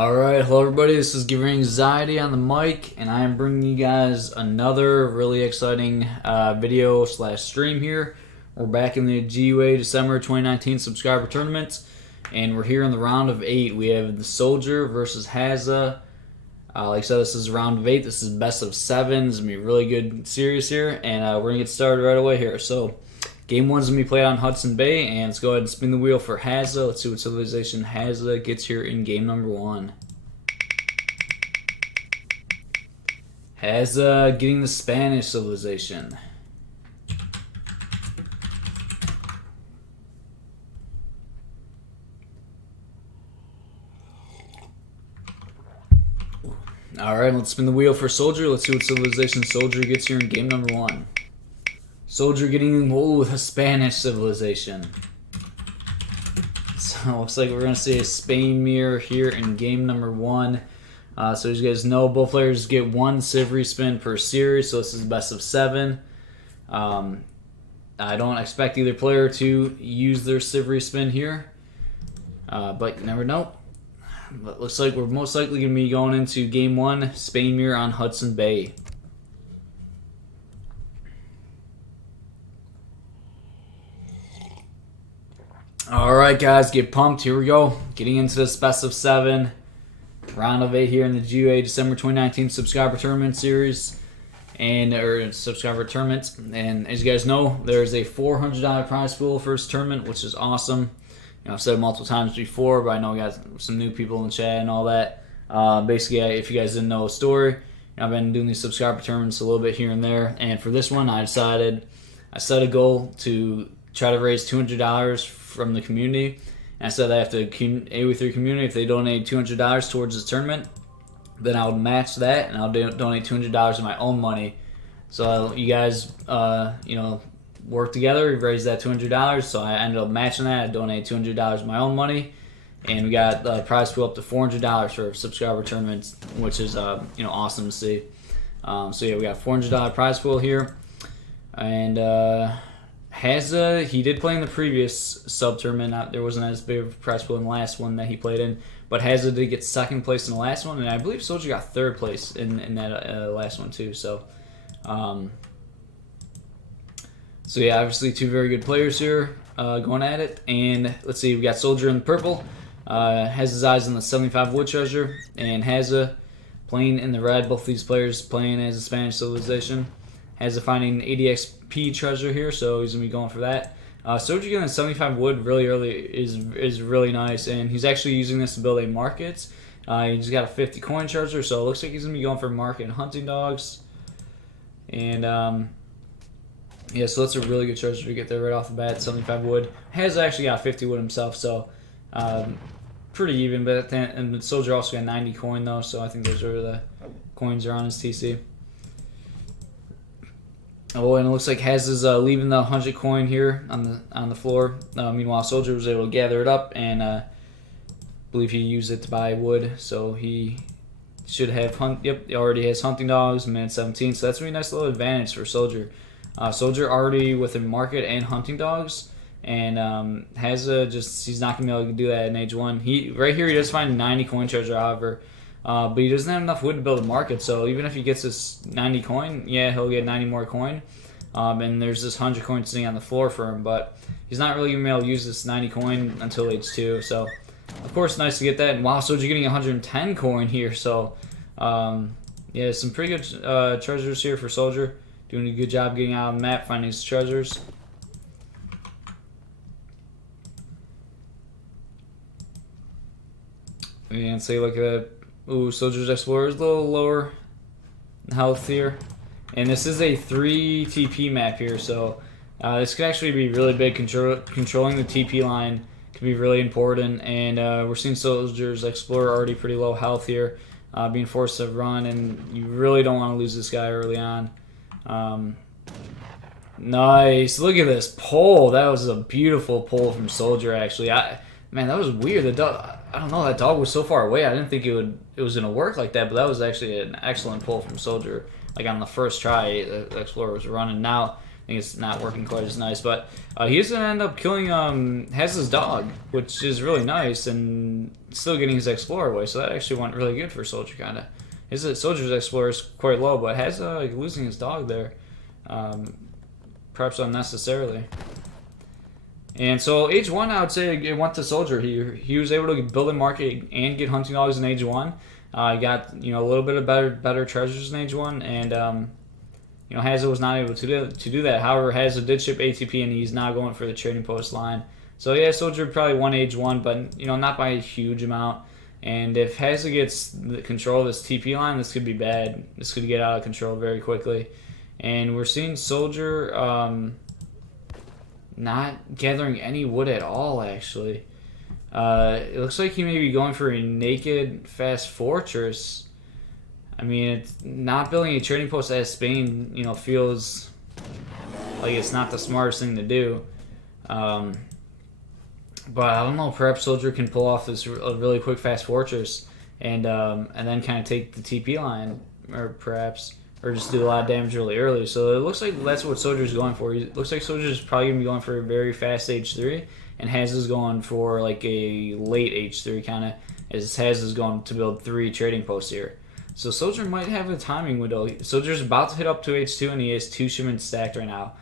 Alright, hello everybody, this is Giving Anxiety on the mic, and I am bringing you guys another really exciting video slash stream here. We're back in the GUA December 2019 subscriber tournament, and we're here in the round of 8. We have the SoldieR versus Hazza. Like I said, this is round of 8. This is best of 7. This is going to be a really good series here, and we're going to get started right away here. So, game 1 is going to be played on Hudson Bay, and let's go ahead and spin the wheel for Hazza. Let's see what civilization Hazza gets here in game number 1. Hazza getting the Spanish civilization. Alright, let's spin the wheel for SoldieR. Let's see what civilization SoldieR gets here in game number 1. SoldieR getting with a Spanish civilization. So it looks like we're going to see a Spain mirror here in game number 1. So as you guys know, both players get 1 civ respin per series, so this is best of 7. I don't expect either player to use their civ respin here, but you never know. But looks like we're most likely going to be going into game 1, Spain mirror on Hudson Bay. Alright guys, get pumped. Here we go. Getting into this best of 7. Round of 8 here in the GUA December 2019 subscriber tournament series. Subscriber tournament. And as you guys know, there's a $400 prize pool for this tournament, which is awesome. You know, I've said it multiple times before, but I know we got some new people in the chat and all that. Basically, if you guys didn't know the story, I've been doing these subscriber tournaments a little bit here and there. And for this one, I set a goal to try to raise $200 from the community. And I said I have to A3 community. If they donate $200 towards this tournament, then I would match that, and I'll donate $200 of my own money. So you guys, work together, raise that $200. So I ended up matching that. I donated $200 of my own money, and we got the prize pool up to $400 for subscriber tournaments, which is awesome to see. So yeah, we got $400 prize pool here, and Hazza, he did play in the previous sub-tournament. There wasn't as big of a prize pool in the last one that he played in. But Hazza did get second place in the last one. And I believe SoldieR got third place in that last one too. So yeah, obviously 2 very good players here going at it. And let's see, we got SoldieR in the purple. Has his eyes on the 75 wood treasure. And Hazza playing in the red. Both these players playing as a Spanish civilization. Hazza finding 80 XP treasure here, so he's going to be going for that. SoldieR getting 75 wood really early is really nice, and he's actually using this to build a market. He just got a 50 coin treasure, so it looks like he's going to be going for market and hunting dogs. And yeah, so that's a really good treasure to get there right off the bat, 75 wood. Hazza actually got 50 wood himself, so pretty even, and SoldieR also got 90 coin though, so I think those are the coins are on his TC. Oh, and it looks like Hazza's leaving the 100 coin here on the floor. Meanwhile, SoldieR was able to gather it up, and I believe he used it to buy wood. So he should have he already has hunting dogs, minute 17. So that's a really nice little advantage for SoldieR. SoldieR already with a market and hunting dogs, and Hazza he's not gonna be able to do that in age 1. Right here he does find 90 coin treasure, however. But he doesn't have enough wood to build a market, so even if he gets this 90 coin, yeah, he'll get 90 more coin. And there's this 100 coin sitting on the floor for him, but he's not really going to be able to use this 90 coin until age 2. So, of course, nice to get that. And wow, SoldieR getting 110 coin here. So, yeah, some pretty good treasures here for SoldieR. Doing a good job getting out on the map, finding his treasures. And say, look at ooh, SoldieR's Explorer is a little lower health here. And this is a 3 TP map here, so this could actually be really big. Controlling the TP line could be really important. And we're seeing SoldieR's Explorer already pretty low health here, being forced to run, and you really don't want to lose this guy early on. Nice. Look at this pull. That was a beautiful pull from SoldieR, actually. Man, that was weird. The dog, I don't know, that dog was so far away. I didn't think it was going to work like that, but that was actually an excellent pull from SoldieR. Like on the first try, the Explorer was running. Now, think it's not working quite as nice, but he's going to end up killing Hazza's dog, which is really nice, and still getting his Explorer away, so that actually went really good for Soldier, kind of. His Soldier's Explorer is quite low, but Hazza like, losing his dog there, perhaps unnecessarily. And so age 1, I would say it went to Soldier. He was able to build a market and get hunting dogs in age 1. He got a little bit of better treasures in age 1, and Hazza was not able to do that. However, Hazza did ship ATP, and he's now going for the trading post line. So yeah, Soldier probably won age 1, but not by a huge amount. And if Hazza gets the control of this TP line, this could be bad. This could get out of control very quickly. And we're seeing Soldier not gathering any wood at all, actually. It looks like he may be going for a naked fast fortress. I mean, it's not building a trading post as Spain, feels like it's not the smartest thing to do. But I don't know, perhaps Soldier can pull off this really quick fast fortress and then kind of take the TP line, or just do a lot of damage really early. So it looks like that's what Soldier's going for. It looks like Soldier's probably going to be going for a very fast H3, and Hazza's going for like a late H3 kind of, as Hazza's going to build 3 trading posts here. So Soldier might have a timing window. Soldier's about to hit up to H2, and he has 2 shipments stacked right now.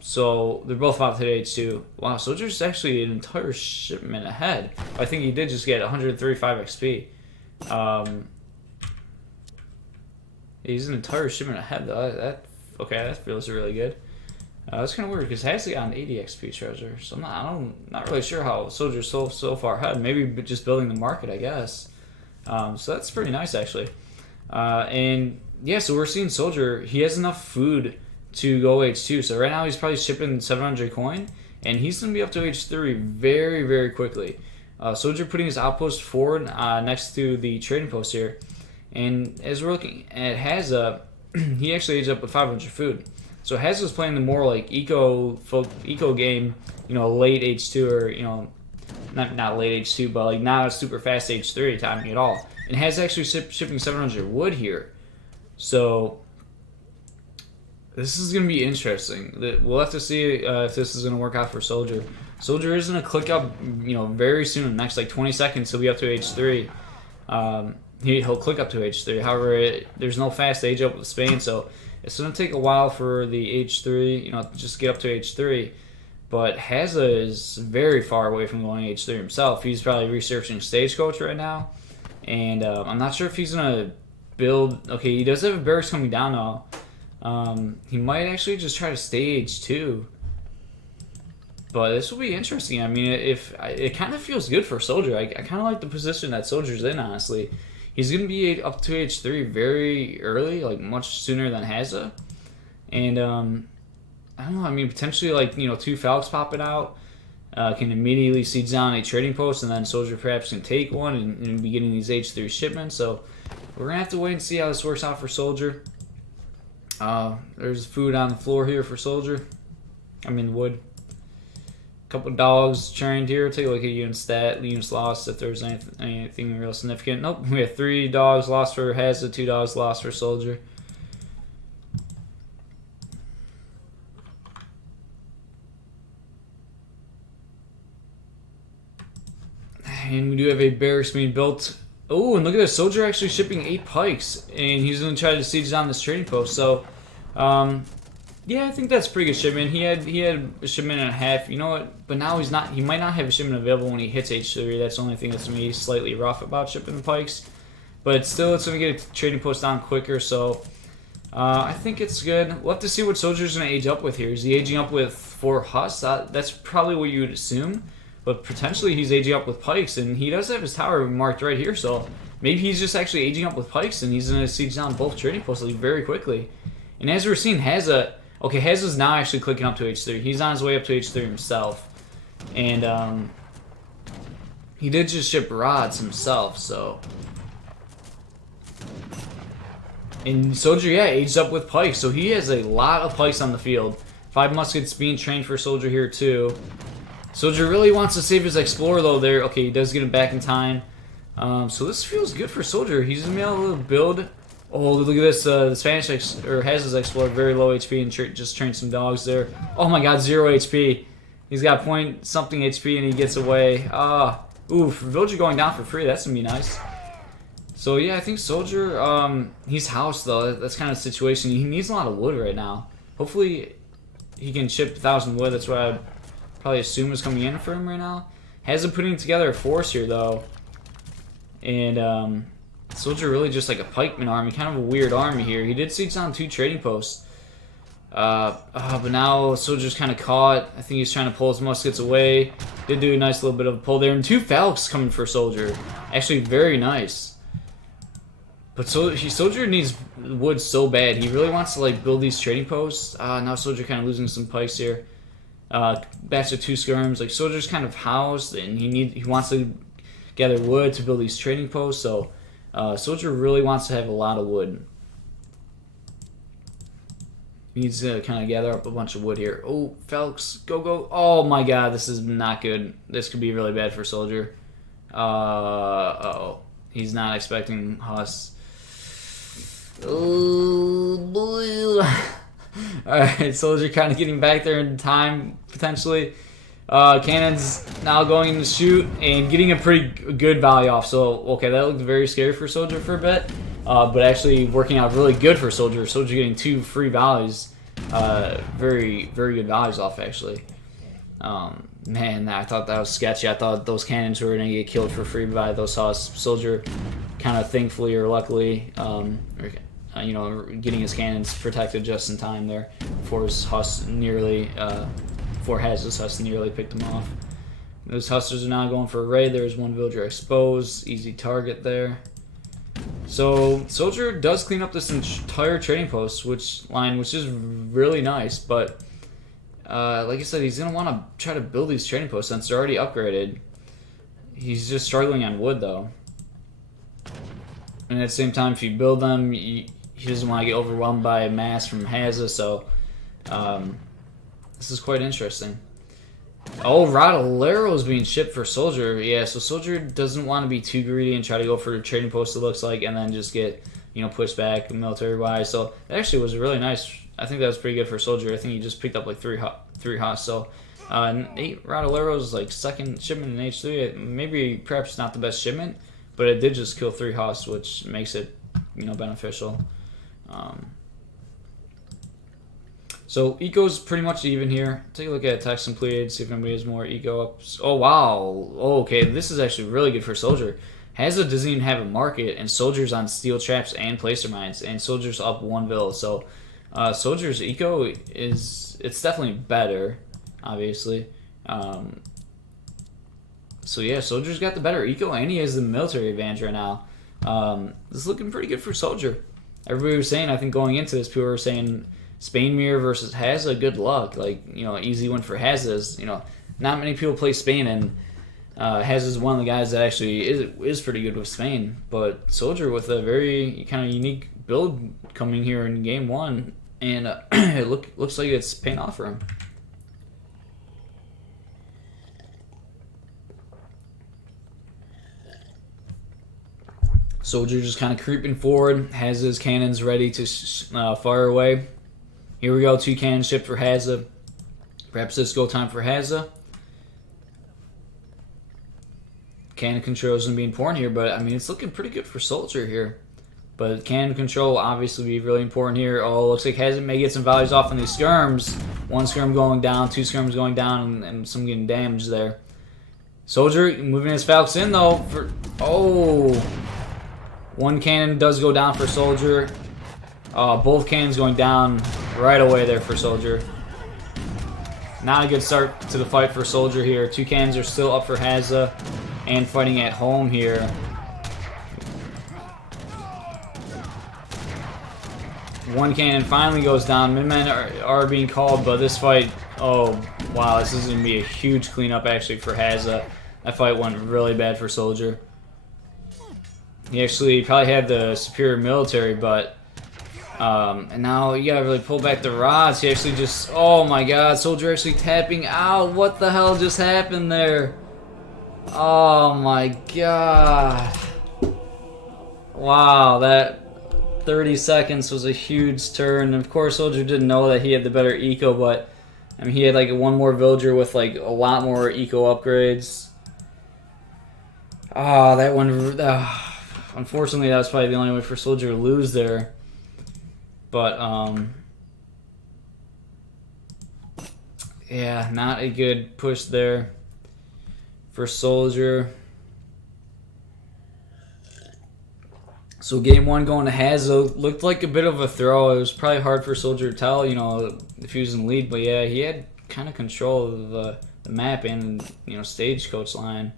So they're both about to hit H2. Wow, Soldier's actually an entire shipment ahead. I think he did just get 135 XP. He's an entire shipment ahead though. That feels really good. That's kind of weird because Hazza got an 80 XP treasure, so I'm not really sure how Soldier's so far ahead. Maybe just building the market, I guess. So that's pretty nice actually. And yeah, so we're seeing Soldier. He has enough food to go H2. So right now he's probably shipping 700 coin, and he's gonna be up to H3 very, very quickly. Soldier putting his outpost forward next to the trading post here. And as we're looking at Hazza, he actually aged up with 500 food. So Hazza's playing the more like eco game, late H2 or not late H2, but like not a super fast H3 timing at all. And Hazza actually shipping 700 wood here. So this is going to be interesting. We'll have to see if this is going to work out for Soldier. Soldier is going to click up, very soon. In the next like 20 seconds, he'll be up to H3. He'll click up to H3. However, there's no fast age up with Spain, so it's going to take a while for the H3, just get up to H3. But Hazza is very far away from going H3 himself. He's probably researching Stagecoach right now. And I'm not sure if he's going to build... Okay, he does have a barracks coming down now. He might actually just try to stay H2. But this will be interesting. I mean, it kind of feels good for Soldier. I kind of like the position that Soldier's in, honestly. He's going to be up to H3 very early, like much sooner than Hazza. And I don't know, I mean, potentially like, 2 Falcons popping out can immediately siege down a trading post, and then Soldier perhaps can take one and be getting these H3 shipments. So we're going to have to wait and see how this works out for Soldier. There's food on the floor here for Soldier. I mean wood. Couple dogs trained here. Take a look at units lost, if there's anything real significant. Nope, we have 3 dogs lost for Hazza, 2 dogs lost for Soldier. And we do have a barracks being built. Oh, and look at this. Soldier actually shipping 8 pikes, and he's going to try to siege down this trading post. So, yeah, I think that's a pretty good shipment. He had a shipment and a half. You know what? But now he's not. He might not have a shipment available when he hits H3. That's the only thing that's going to be slightly rough about shipping the pikes. But still, it's going to get a trading post down quicker. So I think it's good. We'll have to see what Soldier's going to age up with here. Is he aging up with 4 Huss? That's probably what you would assume. But potentially he's aging up with pikes, and he does have his tower marked right here. So maybe he's just actually aging up with pikes, and he's going to siege down both trading posts very quickly. And as we're seeing, Hazza. Okay, Hazza's now actually clicking up to H3. He's on his way up to H3 himself. And he did just ship rods himself, so. And Soldier, yeah, aged up with pikes. So he has a lot of pikes on the field. 5 muskets being trained for Soldier here, too. Soldier really wants to save his Explorer, though, there. Okay, he does get him back in time. So this feels good for Soldier. He's going to be able to build Oh, look at this. The Spanish Hazza's explorer, very low HP, and just trained some dogs there. Oh my god, 0 HP. He's got point something HP, and he gets away. Ooh, for villager going down for free, that's gonna be nice. So yeah, I think Soldier, he's housed though. That's kind of the situation. He needs a lot of wood right now. Hopefully, he can chip 1,000 wood. That's what I probably assume is coming in for him right now. Hazza putting together a force here though, and Soldier really just like a pikeman army, kind of a weird army here. He did siege down 2 trading posts, but now Soldier's kind of caught. I think he's trying to pull his muskets away. Did do a nice little bit of a pull there, and 2 Falcons coming for Soldier. Actually, very nice. But Soldier needs wood so bad. He really wants to like build these trading posts. Now Soldier kind of losing some pikes here. Back to 2 skirms. Like Soldier's kind of housed, and he wants to gather wood to build these trading posts. So. Soldier really wants to have a lot of wood. He needs to kind of gather up a bunch of wood here. Oh, Falcons, go. Oh my god, this is not good. This could be really bad for Soldier. Uh-oh. He's not expecting Huss. Oh, boy. Alright, Soldier kind of getting back there in time, potentially. Cannons now going to shoot and getting a pretty good volley off. So, okay, that looked very scary for Soldier for a bit. But actually working out really good for Soldier. Soldier getting 2 free volleys. Very good volleys off, actually. Man, I thought that was sketchy. I thought those cannons were going to get killed for free by those Huss. Soldier kind of thankfully or luckily, you know, getting his cannons protected just in time there before his Huss nearly... Before Hazza's Huss nearly picked him off. Those Hussars are now going for a raid. There's 1 villager exposed. Easy target there. So Soldier does clean up this entire trading post which is really nice. But like I said, he's going to want to try to build these trading posts since they're already upgraded. He's just struggling on wood though. And at the same time, if you build them, he doesn't want to get overwhelmed by a mass from Hazza. So... this is quite interesting. Oh, Ro8 is being shipped for Soldier. Yeah, so Soldier doesn't want to be too greedy and try to go for a trading post, it looks like, and then just get, you know, pushed back military-wise. So that actually was really nice. I think that was pretty good for Soldier. I think he just picked up like 3 Huss. So 8 Ro8 is like 2nd shipment in H3. Maybe perhaps not the best shipment, but it did just kill 3 Huss, which makes it, you know, beneficial. So eco's pretty much even here. Take a look at attacks completed, see if anybody has more eco ups. Oh wow. Oh, okay, this is actually really good for Soldier. Hazza doesn't even have a market, and Soldier's on steel traps and placer mines, and Soldier's up 1 vill. So Soldier's eco it's definitely better, obviously. So yeah, Soldier's got the better eco, and he has the military advantage right now. This is looking pretty good for Soldier. Everybody was saying, I think going into this, people were saying Spain mirror versus Hazza, good luck. Like, you know, easy win for Hazza's. You know, not many people play Spain, and Hazza's one of the guys that actually is pretty good with Spain. But Soldier with a very kind of unique build coming here in game 1, and it looks like it's paying off for him. Soldier just kind of creeping forward, has his cannons ready to fire away. Here we go, 2 cannons shipped for Hazza. Perhaps this go time for Hazza. Cannon control is going to be important here, but I mean, it's looking pretty good for Soldier here. But cannon control will obviously be really important here. Oh, looks like Hazza may get some values off on these skirms. 1 skirm going down, 2 skirms going down, and some getting damaged there. Soldier moving his Falcons in though. Oh, 1 cannon does go down for Soldier. Both cannons going down right away there for Soldier. Not a good start to the fight for Soldier here. 2 cannons are still up for Hazza and fighting at home here. One cannon finally goes down. Min-men are being called, but this fight, oh wow, this is going to be a huge cleanup actually for Hazza. That fight went really bad for Soldier. He actually probably had the superior military, but and now you gotta really pull back the rods. He actually just, oh my god, Soldier actually tapping out. What the hell just happened there? Oh my god. Wow, that 30 seconds was a huge turn. And of course, Soldier didn't know that he had the better eco, but I mean, he had like one more villager with like a lot more eco upgrades. Ah, that one. Unfortunately, that was probably the only way for Soldier to lose there. But yeah, not a good push there for Soldier. So game one going to Hazza looked like a bit of a throw. It was probably hard for Soldier to tell, you know, if he was in the lead. But yeah, he had kind of control of the map and, you know, stagecoach line.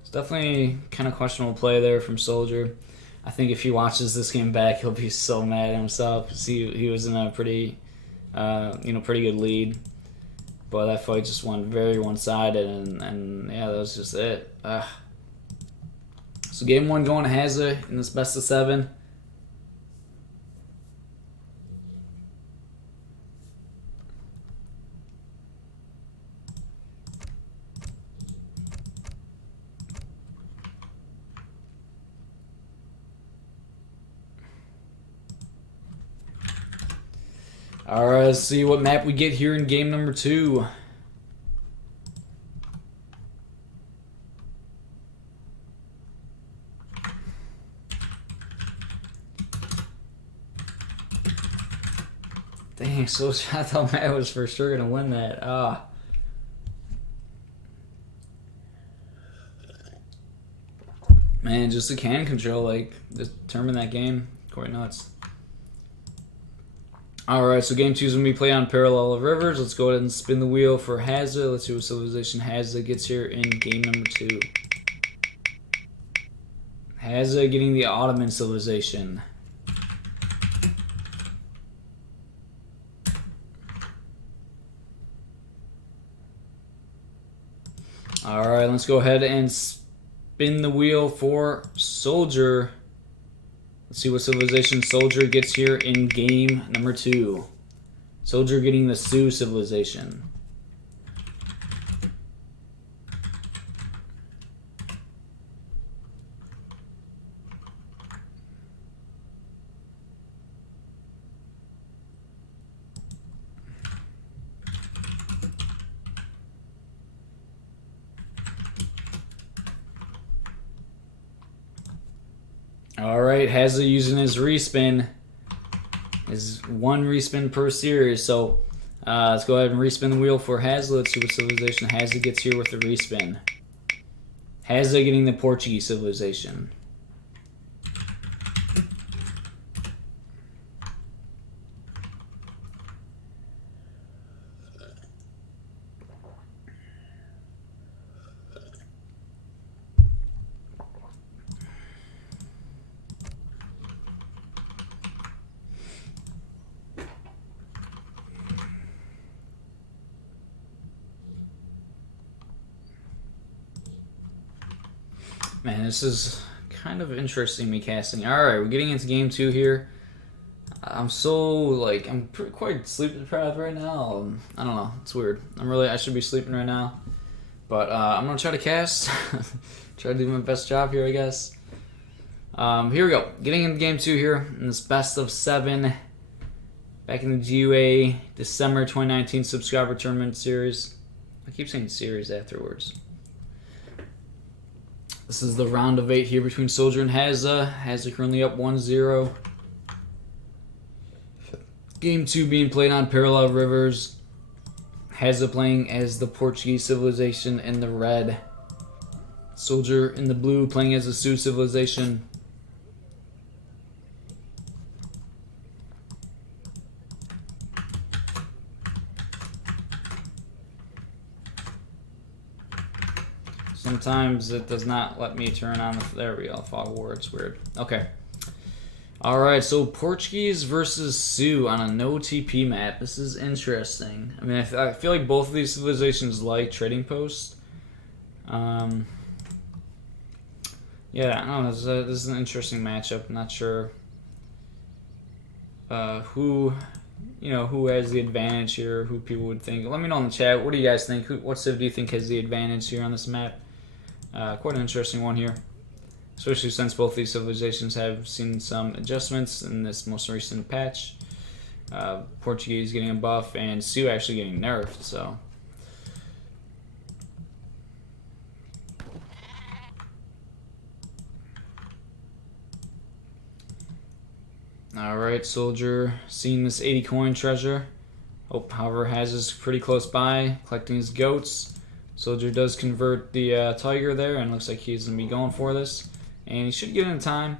It's definitely kind of questionable play there from Soldier. I think if he watches this game back, he'll be so mad at himself because he was in a pretty, you know, pretty good lead. But that fight just went very one-sided, and yeah, that was just it. So game one going to Hazza in this best of 7. Alright, let's see what map we get here in game number 2. Dang, so I thought Matt was for sure going to win that. Man, just the cannon control, like, determined that game. Quite nuts. Alright, so game 2 is going to be played on Parallel of Rivers. Let's go ahead and spin the wheel for Hazza. Let's see what civilization Hazza gets here in game number 2. Hazza getting the Ottoman civilization. Alright, let's go ahead and spin the wheel for SoldieR. Let's see what civilization SoldieR gets here in game number 2. SoldieR getting the Sioux civilization. Alright, Hazza using his respin. His 1 respin per series. So let's go ahead and respin the wheel for Hazza. Let's see what civilization Hazza gets here with the respin. Hazza getting the Portuguese civilization. Man, this is kind of interesting, me casting. Alright, we're getting into game 2 here. I'm so, like, I'm quite sleep deprived right now. I don't know, it's weird. I should be sleeping right now. But I'm going to try to cast. Try to do my best job here, I guess. Here we go. Getting into game 2 here in this best of 7. Back in the GUA December 2019 subscriber tournament series. I keep saying series afterwards. This is the round of 8 here between SoldieR and Hazza. Hazza currently up 1-0. Game 2 being played on Parallel Rivers. Hazza playing as the Portuguese civilization in the red. SoldieR in the blue playing as the Sioux civilization. Sometimes it does not let me turn on the... There we go, fog war. It's weird. Okay. Alright, so Portuguese versus Sioux on a no TP map. This is interesting. I mean, I feel like both of these civilizations like trading posts. Yeah, I don't know. This is an interesting matchup. I'm not sure who has the advantage here, who people would think. Let me know in the chat. What do you guys think? What civ do you think has the advantage here on this map? Quite an interesting one here. especially since both these civilizations have seen some adjustments in this most recent patch. Portuguese getting a buff, and Sioux actually getting nerfed, so. Alright, Soldier seeing this 80 coin treasure. However, has is pretty close by, collecting his goats. Soldier does convert the tiger there, and looks like he's going to be going for this. And he should get in time.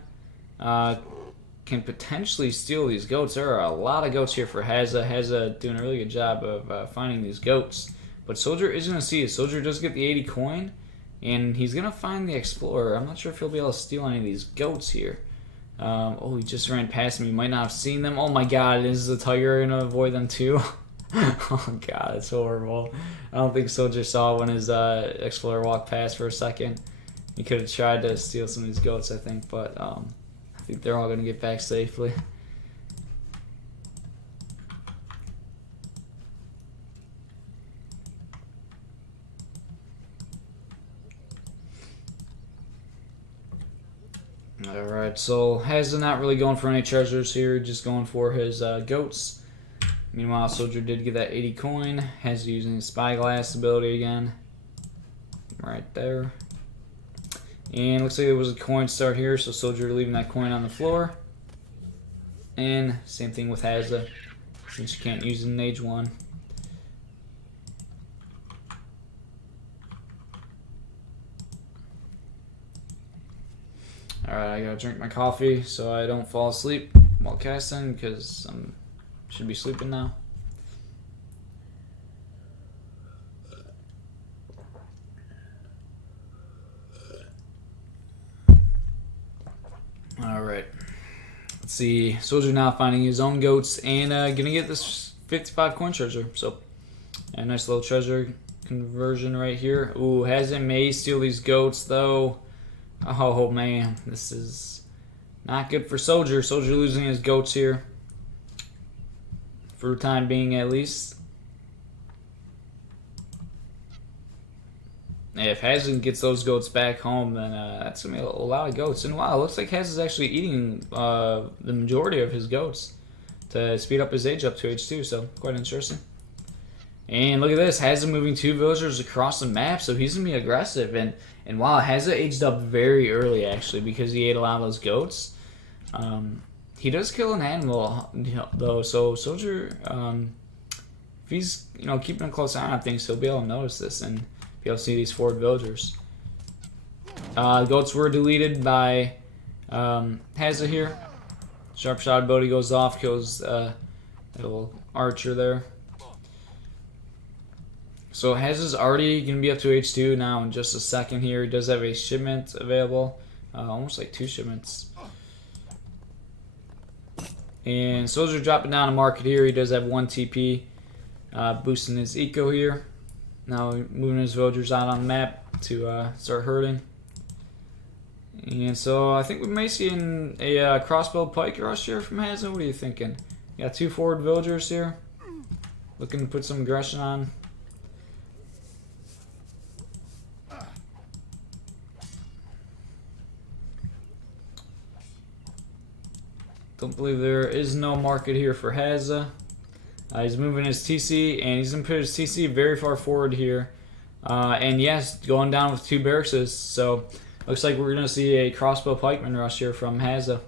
Can potentially steal these goats. There are a lot of goats here for Hazza. Hazza doing a really good job of finding these goats. But Soldier is going to see it. Soldier does get the 80 coin, and he's going to find the Explorer. I'm not sure if he'll be able to steal any of these goats here. Oh, he just ran past me. He might not have seen them. Oh my god, is the tiger going to avoid them too? Oh god, it's horrible. I don't think Soldier saw when his Explorer walked past for a second. He could have tried to steal some of these goats, I think, but I think they're all going to get back safely. Alright, so Hazza not really going for any treasures here, just going for his goats. Meanwhile, Soldier did get that 80 coin. Hazza using his Spyglass ability again. Right there. And looks like there was a coin start here, so Soldier leaving that coin on the floor. And same thing with Hazza, since you can't use it in Age 1. Alright, I gotta drink my coffee so I don't fall asleep while casting, because I should be sleeping now. Alright. Let's see. Soldier now finding his own goats and gonna get this 55 coin treasure. So, a nice little treasure conversion right here. Ooh, Hazza may steal these goats though. Oh man, this is not good for Soldier. Soldier losing his goats here. For the time being, at least. If Hudson gets those goats back home, then that's going to be a lot of goats. And wow, it looks like Hudson's actually eating the majority of his goats to speed up his age up to age 2, so quite interesting. And look at this, Hudson moving 2 villagers across the map, so he's going to be aggressive. And wow, Hudson aged up very early, actually, because he ate a lot of those goats. He does kill an animal, though, so Soldier, if he's keeping a close eye on things, he'll be able to notice this and be able to see these forward villagers. Goats were deleted by Hazza here. Sharp shot ability goes off, kills little archer there. So Hazza's already going to be up to H2 now in just a second here. He does have a shipment available, almost like 2 shipments. And Soldier dropping down a market here. He does have 1 TP, boosting his eco here. Now moving his villagers out on the map to start herding. And so I think we may see a crossbow pike rush here from Hudson. What are you thinking? You got 2 forward villagers here. Looking to put some aggression on. Don't believe there is no market here for Hazza. He's moving his TC, and he's going to put his TC very far forward here. And yes, going down with 2 barracks. So looks like we're going to see a crossbow pikeman rush here from Hazza.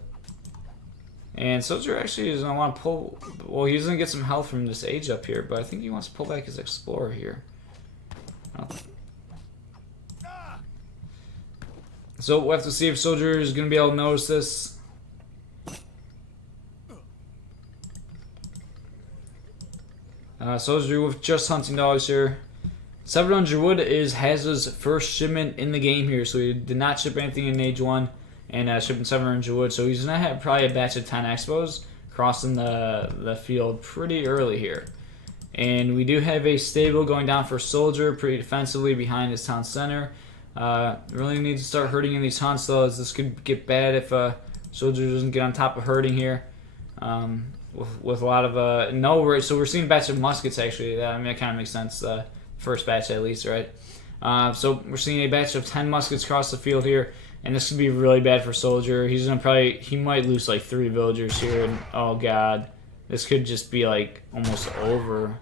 And Soldier actually is going to want to pull. Well, he's going to get some health from this age up here, but I think he wants to pull back his Explorer here. So we'll have to see if Soldier is going to be able to notice this. Soldier with just hunting dogs here. 700 wood is Hazza's first shipment in the game here, so he did not ship anything in Age 1 and shipping 700 wood. So he's going to have probably a batch of 10 expos crossing the field pretty early here. And we do have a stable going down for Soldier pretty defensively behind his town center. Really need to start herding in these hunts though, as this could get bad if Soldier doesn't get on top of herding here. With a lot of so we're seeing a batch of muskets actually. That kind of makes sense. First batch at least, right? So we're seeing a batch of 10 muskets across the field here. And this could be really bad for SoldieR. He's gonna he might lose like 3 villagers here, and oh god, this could just be like almost over.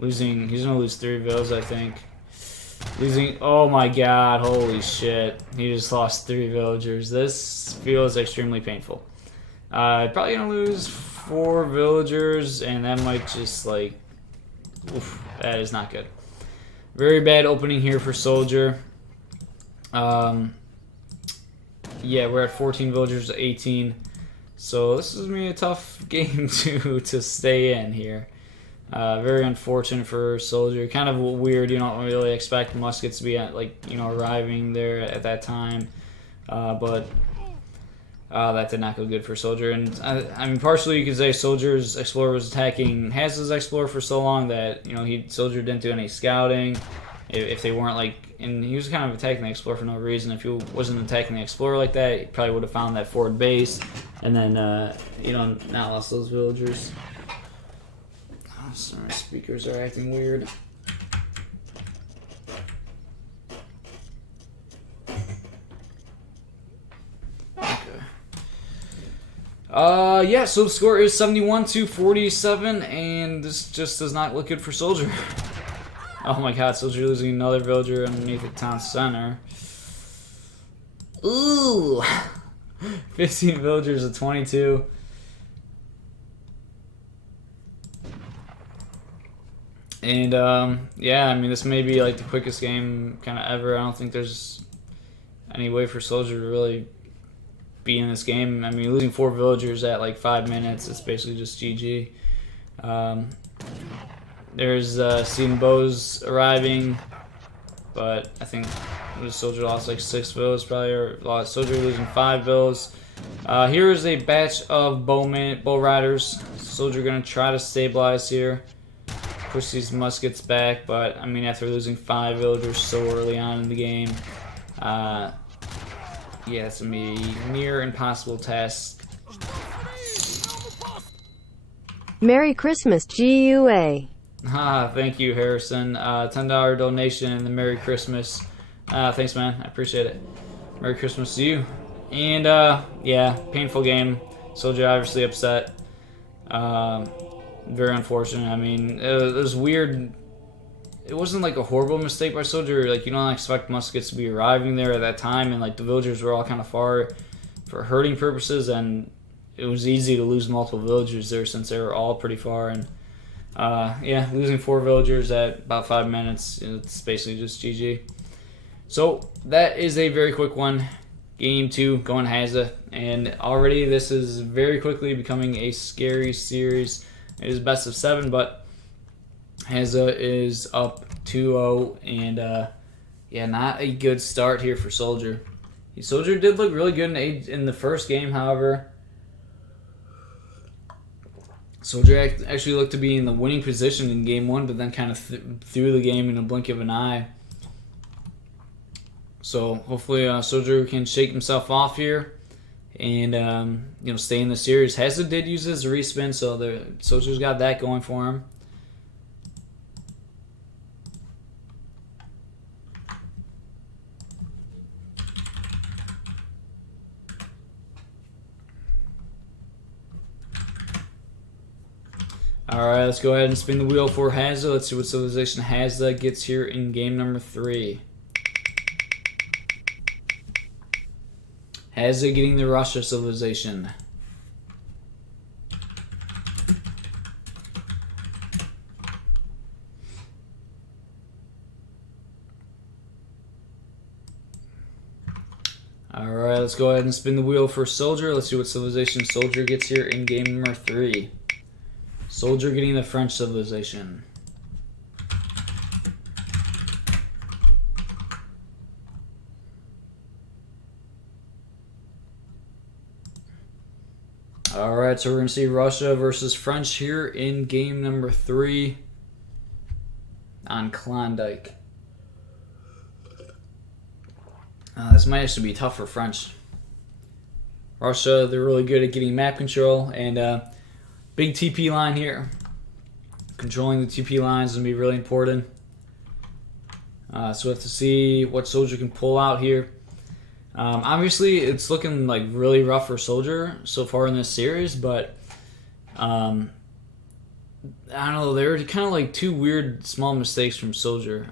He's gonna lose 3 vills, I think. Oh my god, holy shit. He just lost 3 villagers. This feels extremely painful. Probably gonna lose 4 villagers, and that might just like, oof, that is not good. Very bad opening here for SoldieR. Yeah, we're at 14 villagers to 18. So this is gonna be a tough game to stay in here. Very unfortunate for SoldieR. Kind of weird. You don't really expect muskets to be arriving there at that time, but that did not go good for SoldieR. And I mean, partially you could say SoldieR's Explorer was attacking Hazza's Explorer for so long that SoldieR didn't do any scouting. If they weren't and he was kind of attacking the Explorer for no reason. If he wasn't attacking the Explorer like that, he probably would have found that forward base, and then not lost those villagers. Sorry, speakers are acting weird. Okay. Yeah, so the score is 71-47, and this just does not look good for SoldieR. Oh my god, SoldieR losing another villager underneath the town center. Ooh! 15 villagers to 22. And, yeah, I mean, this may be, like, the quickest game kind of ever. I don't think there's any way for SoldieR to really be in this game. I mean, losing 4 villagers at, like, 5 minutes, it's basically just GG. There's Seed Bows arriving, but I think SoldieR lost, like, 6 vills, probably, or SoldieR losing 5 vills. Here is a batch of bow riders. SoldieR going to try to stabilize here. Push these muskets back, but I mean, after losing 5 villagers so early on in the game, yeah, it's gonna be a near impossible task. Merry Christmas, GUA. Thank you, Harrison. $10 donation and the Merry Christmas. Thanks, man. I appreciate it. Merry Christmas to you. And yeah, painful game. SoldieR obviously upset. Very unfortunate. I mean, it was weird. It wasn't like a horrible mistake by SoldieR. Like, you don't expect muskets to be arriving there at that time, and like the villagers were all kind of far for herding purposes, and it was easy to lose multiple villagers there since they were all pretty far. And yeah, losing 4 villagers at about 5 minutes, it's basically just GG. So that is a very quick one. Game 2 going Hazza, and already this is very quickly becoming a scary series. It is best of 7, but Hazza is up 2-0, and yeah, not a good start here for SoldieR. SoldieR did look really good in the first game, however. SoldieR actually looked to be in the winning position in game 1, but then kind of threw the game in a blink of an eye. So hopefully SoldieR can shake himself off here and stay in the series. Hazza did use his respin, so SoldieR's got that going for him. Alright, let's go ahead and spin the wheel for Hazza. Let's see what civilization Hazza gets here in game number 3. Hazza getting the Russia civilization. Alright, let's go ahead and spin the wheel for SoldieR. Let's see what civilization SoldieR gets here in game number 3. SoldieR getting the French civilization. Alright, so we're going to see Russia versus French here in game number 3 on Klondike. This might actually be tough for French. Russia, they're really good at getting map control, and big TP line here. Controlling the TP lines is going to be really important. So we have to see what SoldieR can pull out here. Obviously, it's looking like really rough for Soldier so far in this series, but I don't know. There were kind of like two weird small mistakes from Soldier.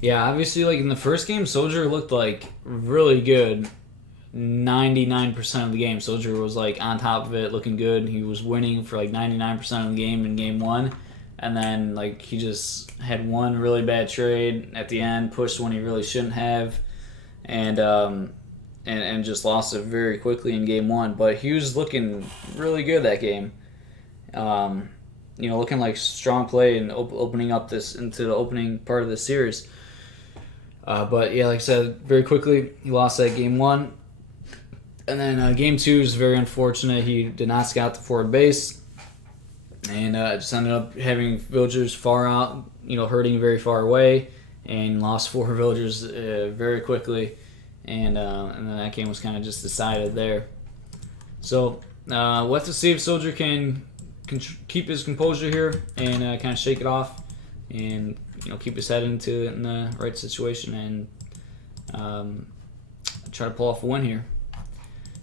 Yeah, obviously, like in the first game, Soldier looked like really good 99% of the game. Soldier was like on top of it, looking good. He was winning for like 99% of the game in game one. And then like he just had one really bad trade at the end, pushed when he really shouldn't have, and and just lost it very quickly in game one. But he was looking really good that game. Looking like strong play and opening up this into the opening part of the series. But yeah, like I said, very quickly he lost that game one, and then game two is very unfortunate. He did not scout the forward base, and just ended up having villagers far out, hurting very far away, and lost 4 villagers very quickly, and then that game was kind of just decided there. So we'll have to see if Soldier can keep his composure here and kind of shake it off, and keep his head in the right situation and try to pull off a win here.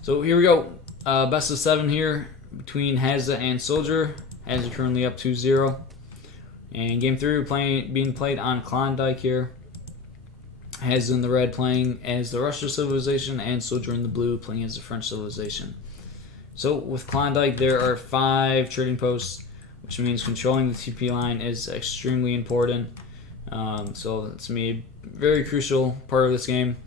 So here we go. Best of 7 here between Hazza and Soldier. Hazza currently up 2-0. And game 3 being played on Klondike here. Hazza in the red playing as the Russian civilization, and Soldier in the blue playing as the French civilization. So with Klondike, there are 5 trading posts, which means controlling the TP line is extremely important. So it's going to be a very crucial part of this game.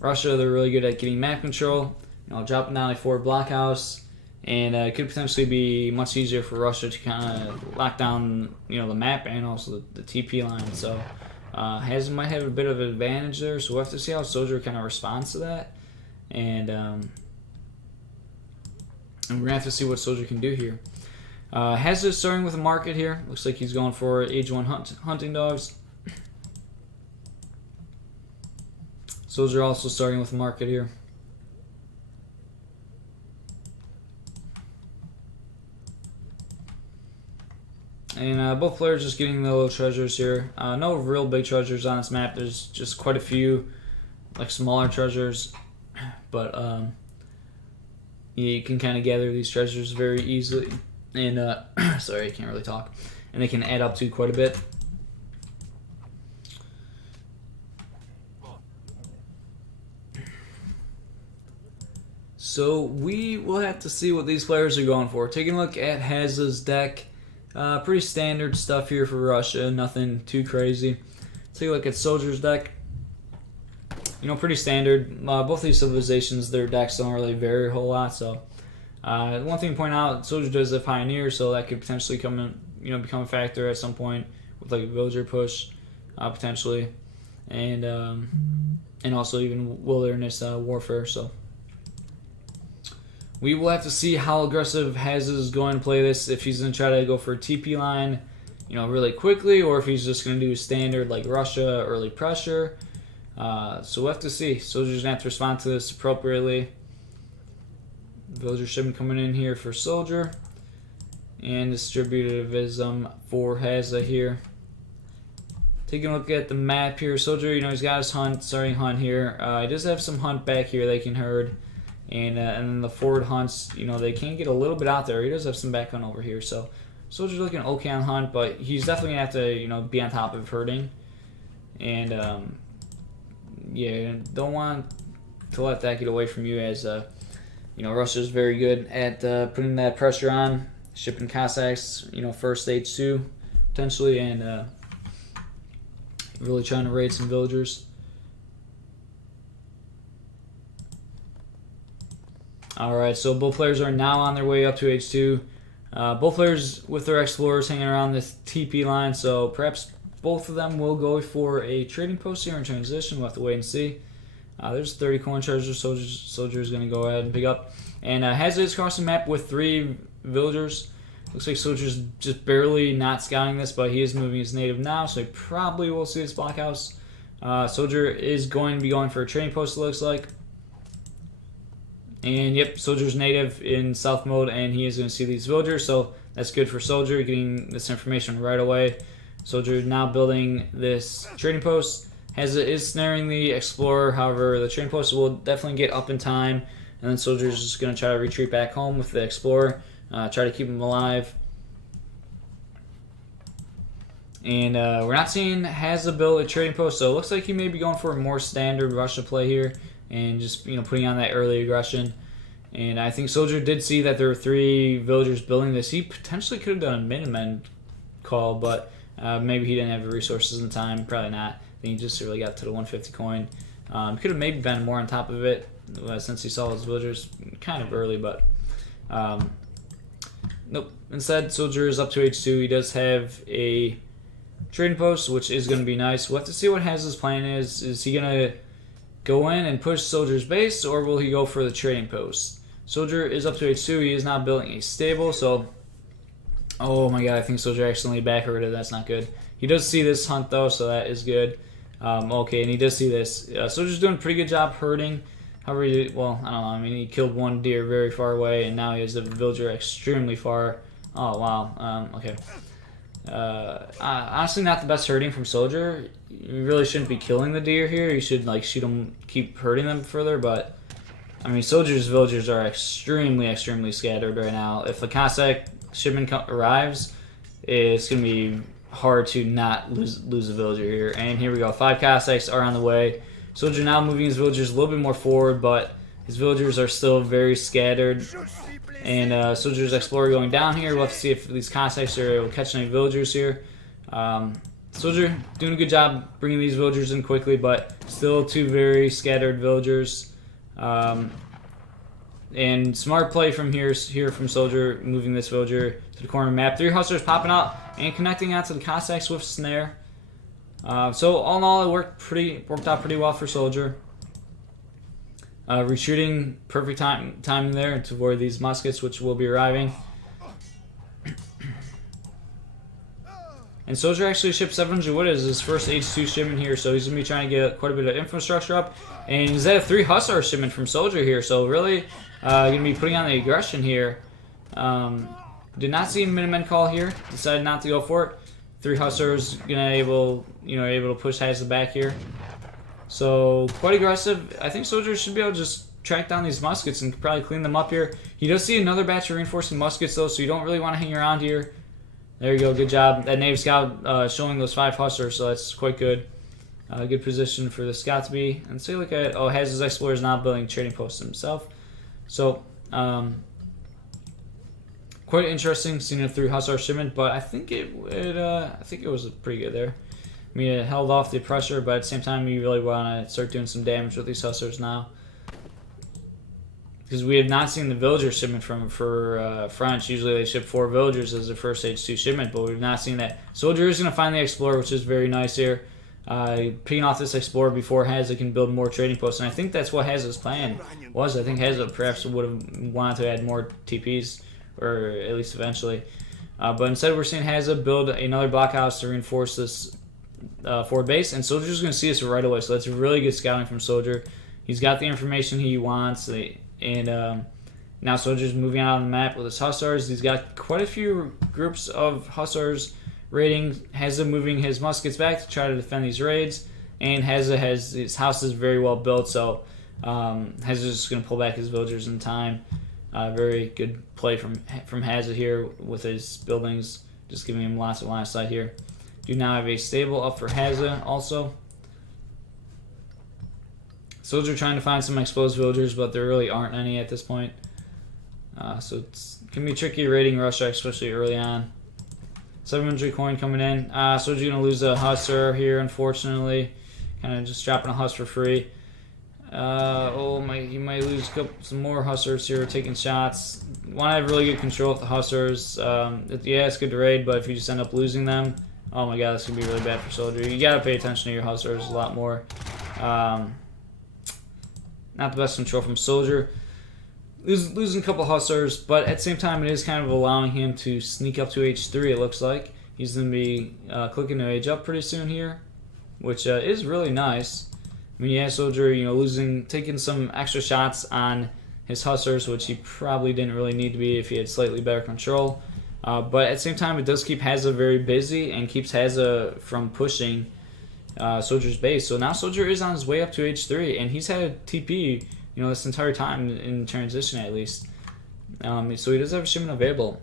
Russia, they're really good at getting map control, dropping down a forward blockhouse, and it could potentially be much easier for Russia to kind of lock down, the map and also the TP line. So Hazza might have a bit of an advantage there. So we'll have to see how Soldier kind of responds to that, and we're gonna have to see what Soldier can do here. Hazza is starting with a market here. Looks like he's going for age 1 hunting dogs. Soldier also starting with a market here. And both players just getting the little treasures here. No real big treasures on this map. There's just quite a few like smaller treasures, but you can kind of gather these treasures very easily. And sorry, I can't really talk. And they can add up to quite a bit. So we will have to see what these players are going for. Taking a look at Hazza's deck. Pretty standard stuff here for Russia. Nothing too crazy. Take a look at Soldier's deck. Pretty standard. Both these civilizations, their decks don't really vary a whole lot. So one thing to point out, Soldier does have Pioneer, so that could potentially come in, become a factor at some point with like a villager push, potentially, and also even wilderness warfare. So we will have to see how aggressive Hazza is going to play this. If he's going to try to go for a TP line, really quickly, or if he's just going to do standard like Russia early pressure. So we'll have to see. Soldier's going to have to respond to this appropriately. Villager shipment coming in here for Soldier, and distributivism for Hazza here. Taking a look at the map here, Soldier, he's got his starting hunt here. He does have some hunt back here they can herd. And then the forward hunts, they can get a little bit out there. He does have some back hunt over here. So Soldier's looking okay on hunt, but he's definitely going to have to, be on top of herding. And, yeah, don't want to let that get away from you as, Russia's very good at putting that pressure on, shipping Cossacks, first stage 2, potentially, and really trying to raid some villagers. Alright, so both players are now on their way up to H2. Both players with their explorers hanging around this TP line, so perhaps both of them will go for a trading post here in transition. We'll have to wait and see. There's 30 coin treasures Soldier is going to go ahead and pick up. And Hazza is crossing the map with 3 villagers. Looks like Soldier's just barely not scouting this, but he is moving his native now, so he probably will see this blockhouse. Soldier is going to be going for a trading post, it looks like. And yep, Soldier's native in stealth mode, and he is going to see these villagers, so that's good for Soldier, getting this information right away. Soldier now building this trading post. Hazza is snaring the Explorer, however, the trading post will definitely get up in time, and then Soldier's just going to try to retreat back home with the Explorer. Try to keep him alive. And we're not seeing Hazza build a trading post, so it looks like he may be going for a more standard Russia play here and just putting on that early aggression. And I think Soldier did see that there were 3 villagers building this. He potentially could have done a Minutemen call, but maybe he didn't have the resources in time. Probably not. I think he just really got to the 150 coin. Could have maybe been more on top of it since he saw his villagers kind of early, but nope. Instead, Soldier is up to H2. He does have a trading post, which is going to be nice. We'll have to see what Hazza's plan is. Is he going to go in and push Soldier's base, or will he go for the trading post? Soldier is up to H2. He is now building a stable, so... Oh my god, I think Soldier accidentally back-herded. That's not good. He does see this hunt, though, so that is good. Okay, and he does see this. Soldier's doing a pretty good job herding. However, well, I don't know. I mean, he killed one deer very far away, and now he has the villager extremely far. Oh, wow. Okay. Honestly, not the best herding from Soldier. You really shouldn't be killing the deer here. You should shoot them, keep herding them further. But I mean, Soldier's villagers are extremely scattered right now. If a Cossack shipment arrives, it's gonna be hard to not lose a villager here. And here we go. 5 Cossacks are on the way. Soldier now moving his villagers a little bit more forward, but his villagers are still very scattered. And Soldier's Explorer going down here. We'll have to see if these Cossacks are able to catch any villagers here. Soldier doing a good job bringing these villagers in quickly, but still 2 very scattered villagers. And smart play from here from Soldier, moving this villager to the corner of the map. 3 Hussars popping out and connecting out to the Cossacks with snare. So all in all, it worked out pretty well for Soldier. Retreating, perfect timing there to avoid these muskets, which will be arriving. And Soldier actually shipped 700 wood as his first H2 shipment here, so he's going to be trying to get quite a bit of infrastructure up. And he's at a 3 Hussar shipment from Soldier here, so really going to be putting on the aggression here. Did not see a Minutemen call here, decided not to go for it. 3 Hussars able to push Hazza back here. So quite aggressive. I think Soldier should be able to just track down these muskets and probably clean them up here. He does see another batch of reinforcing muskets though, so you don't really want to hang around here. There you go, good job. That native scout showing those 5 Hussars, so that's quite good. Good position for the scout to be. And so look at Hazza's Explorer is now building trading posts himself. So quite interesting seeing a 3 Hussar shipment, but I think it was pretty good there. I mean, it held off the pressure, but at the same time, you really want to start doing some damage with these Hussars now. Because we have not seen the villager shipment for French. Usually they ship 4 villagers as their first H2 shipment, but we've not seen that. Soldier is going to find the Explorer, which is very nice here. Picking off this Explorer before Hazza can build more trading posts, and I think that's what Hazza's plan was. I think Hazza perhaps would have wanted to add more TPs, or at least eventually. But instead we're seeing Hazza build another blockhouse to reinforce this forward base, and Soldier's going to see this right away, so that's really good scouting from Soldier. He's got the information he wants, and now Soldier's moving out on the map with his Hussars. He's got quite a few groups of Hussars raiding. Hazza moving his muskets back to try to defend these raids, and Hazza has his houses very well built, so Hazza's just going to pull back his villagers in time. Very good play from Hazza here with his buildings, just giving him lots of line of sight here. Do now have a stable up for Hazza also. Soldier trying to find some exposed villagers, but there really aren't any at this point. So it's going to be tricky raiding Russia, especially early on. 700 coin coming in. Soldier going to lose a Hussar here, unfortunately. Kind of just dropping a Huss for free. He might lose some more Hussars here, taking shots. Want to have really good control of the Hussars. Yeah, it's good to raid, but if you just end up losing them, oh my god, that's going to be really bad for Soldier. You got to pay attention to your Hussars a lot more. Not the best control from Soldier. losing a couple hussars, but at the same time, it is kind of allowing him to sneak up to H3. It looks like he's going to be clicking to age up pretty soon here, which is really nice. I mean, yeah, Soldier, taking some extra shots on his hussars, which he probably didn't really need to be if he had slightly better control. But at the same time, it does keep Hazza very busy and keeps Hazza from pushing Soldier's base. So now Soldier is on his way up to H3, and he's had TP, this entire time in transition at least. So he does have a shipment available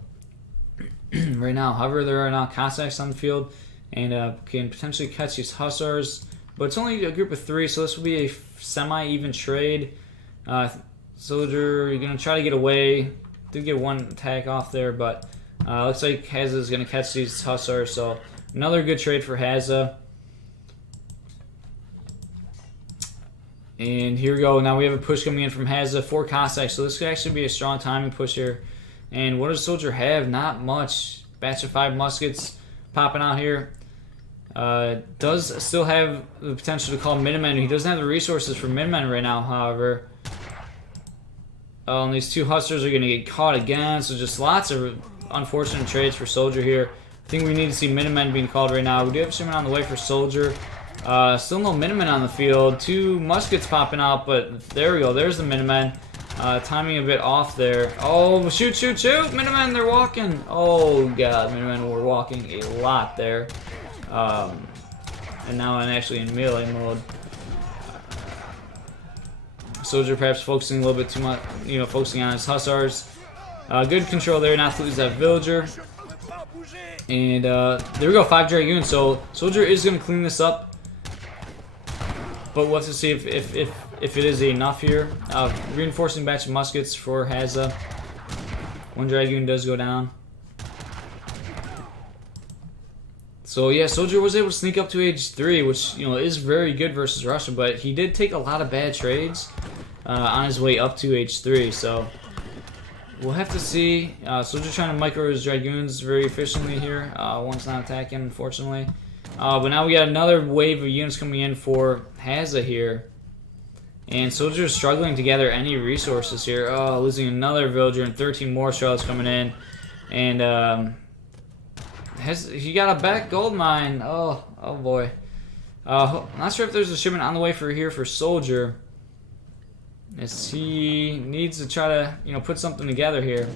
right now. However, there are now Cossacks on the field and can potentially catch these hussars. But it's only a group of 3, so this will be a semi-even trade. Soldier, you're going to try to get away. Did get one attack off there, but looks like Hazza is going to catch these hussars. So another good trade for Hazza. And here we go. Now we have a push coming in from Hazza, 4 Cossacks. So this could actually be a strong timing push here. And what does Soldier have? Not much. Batch of 5 muskets popping out here. Does still have the potential to call Minutemen. He doesn't have the resources for Minutemen right now, however. And these 2 hussars are going to get caught again. So just lots of unfortunate trades for Soldier here. I think we need to see Minutemen being called right now. We do have a shipment on the way for Soldier. Still no Minutemen on the field. 2 muskets popping out, but there we go. There's the Minutemen. Timing a bit off there. Oh, shoot, shoot, shoot! Minutemen, they're walking. Oh, God. Minutemen were walking a lot there. And now I'm actually in melee mode. Soldier perhaps focusing a little bit too much, focusing on his hussars. Good control there, not to lose that villager. And there we go, 5 dragoons. So Soldier is going to clean this up, but we'll have to see if it is enough here. Reinforcing batch of muskets for Hazza. 1 dragoon does go down. So yeah, Soldier was able to sneak up to H3, which is very good versus Russia, but he did take a lot of bad trades on his way up to H3. So we'll have to see. Soldier trying to micro his dragoons very efficiently here. One's not attacking, unfortunately. But now we got another wave of units coming in for Hazza here, and Soldier is struggling to gather any resources here. Oh, losing another villager and 13 more shells coming in, and he got a back gold mine. Oh boy. Not sure if there's a shipment on the way for Soldier, as he needs to try to put something together here.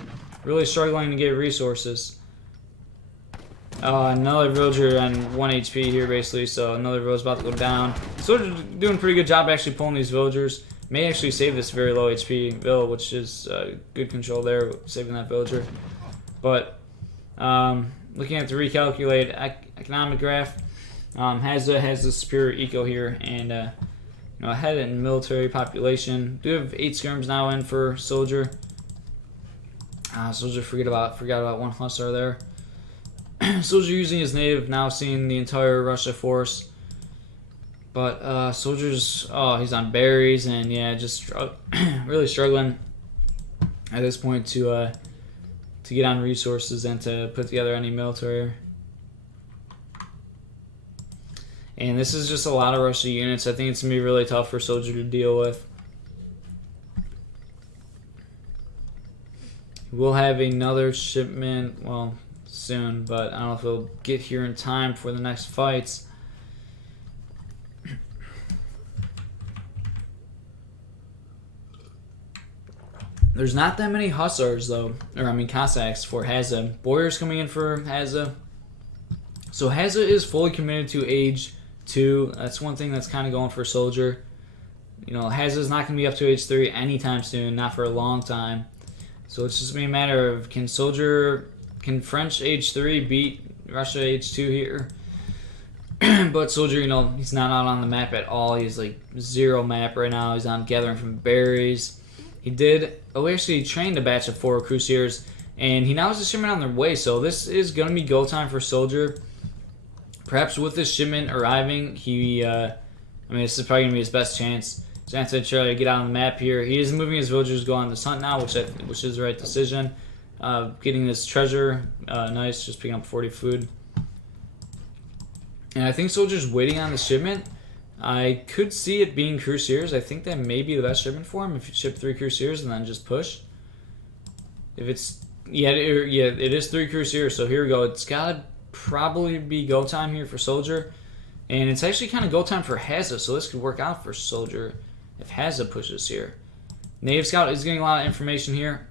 Really struggling to get resources. Another villager on 1 HP here basically, so another villager's about to go down. Soldier doing a pretty good job actually pulling these villagers. May actually save this very low HP villager, which is good control there, saving that villager. But looking at the recalculate economic graph, Hazza has the superior eco here, and ahead in military population. Do have 8 skirms now in for Soldier. Soldier forgot about 1 hussar there. Soldier using his native, now seeing the entire Russia force. But Soldier's he's on berries, and yeah, just really struggling at this point to get on resources and to put together any military. And this is just a lot of Russia units. I think it's going to be really tough for Soldier to deal with. We'll have another shipment, well, soon, but I don't know if it'll get here in time for the next fights. There's not that many hussars, though, or I mean Cossacks for Hazza. Boyar's coming in for Hazza. So Hazza is fully committed to age 2. That's one thing that's kind of going for Soldier. Hazza's not going to be up to age 3 anytime soon, not for a long time. So it's just going to be a matter of, can French age 3 beat Russia age 2 here? But Soldier, he's not out on the map at all. He's like 0 map right now. He's on gathering from berries. He actually trained a batch of 4 Crusaders, and he now has a shipment on their way, so this is going to be go time for Soldier. Perhaps with this shipment arriving, this is probably going to be his best chance. He's going to have to try to get out on the map here. He is moving his villagers to go on this hunt now, which is the right decision. Getting this treasure, nice, just picking up 40 food. And I think Soldier's waiting on the shipment. I could see it being Crusaders. I think that may be the best shipment for him if you ship 3 Crusaders and then just push. If it's yeah, it is 3 crews here. So here we go. It's gotta probably be go time here for SoldieR, and it's actually kind of go time for Hazza. So this could work out for SoldieR if Hazza pushes here. Native Scout is getting a lot of information here,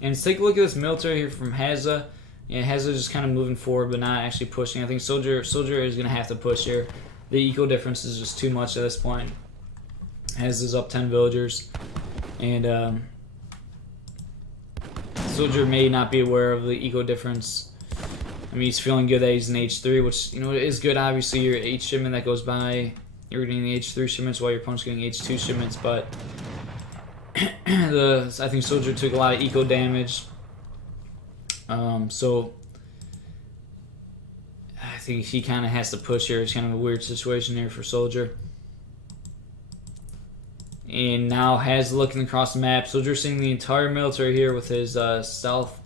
and let's take a look at this military here from Hazza. Yeah, Hazza just kind of moving forward, but not actually pushing. I think SoldieR is gonna have to push here. The eco difference is just too much at this point. Hazza's up 10 villagers, and SoldieR may not be aware of the eco difference. I mean, he's feeling good that he's an H3, which, you know, is good. Obviously, your H shipment that goes by, you're getting the H3 shipments while your opponent's getting H2 shipments, but I think SoldieR took a lot of eco damage. So I think he kind of has to push here. It's kind of a weird situation here for SoldieR. And now has looking across the map. SoldieR seeing the entire military here with his stealth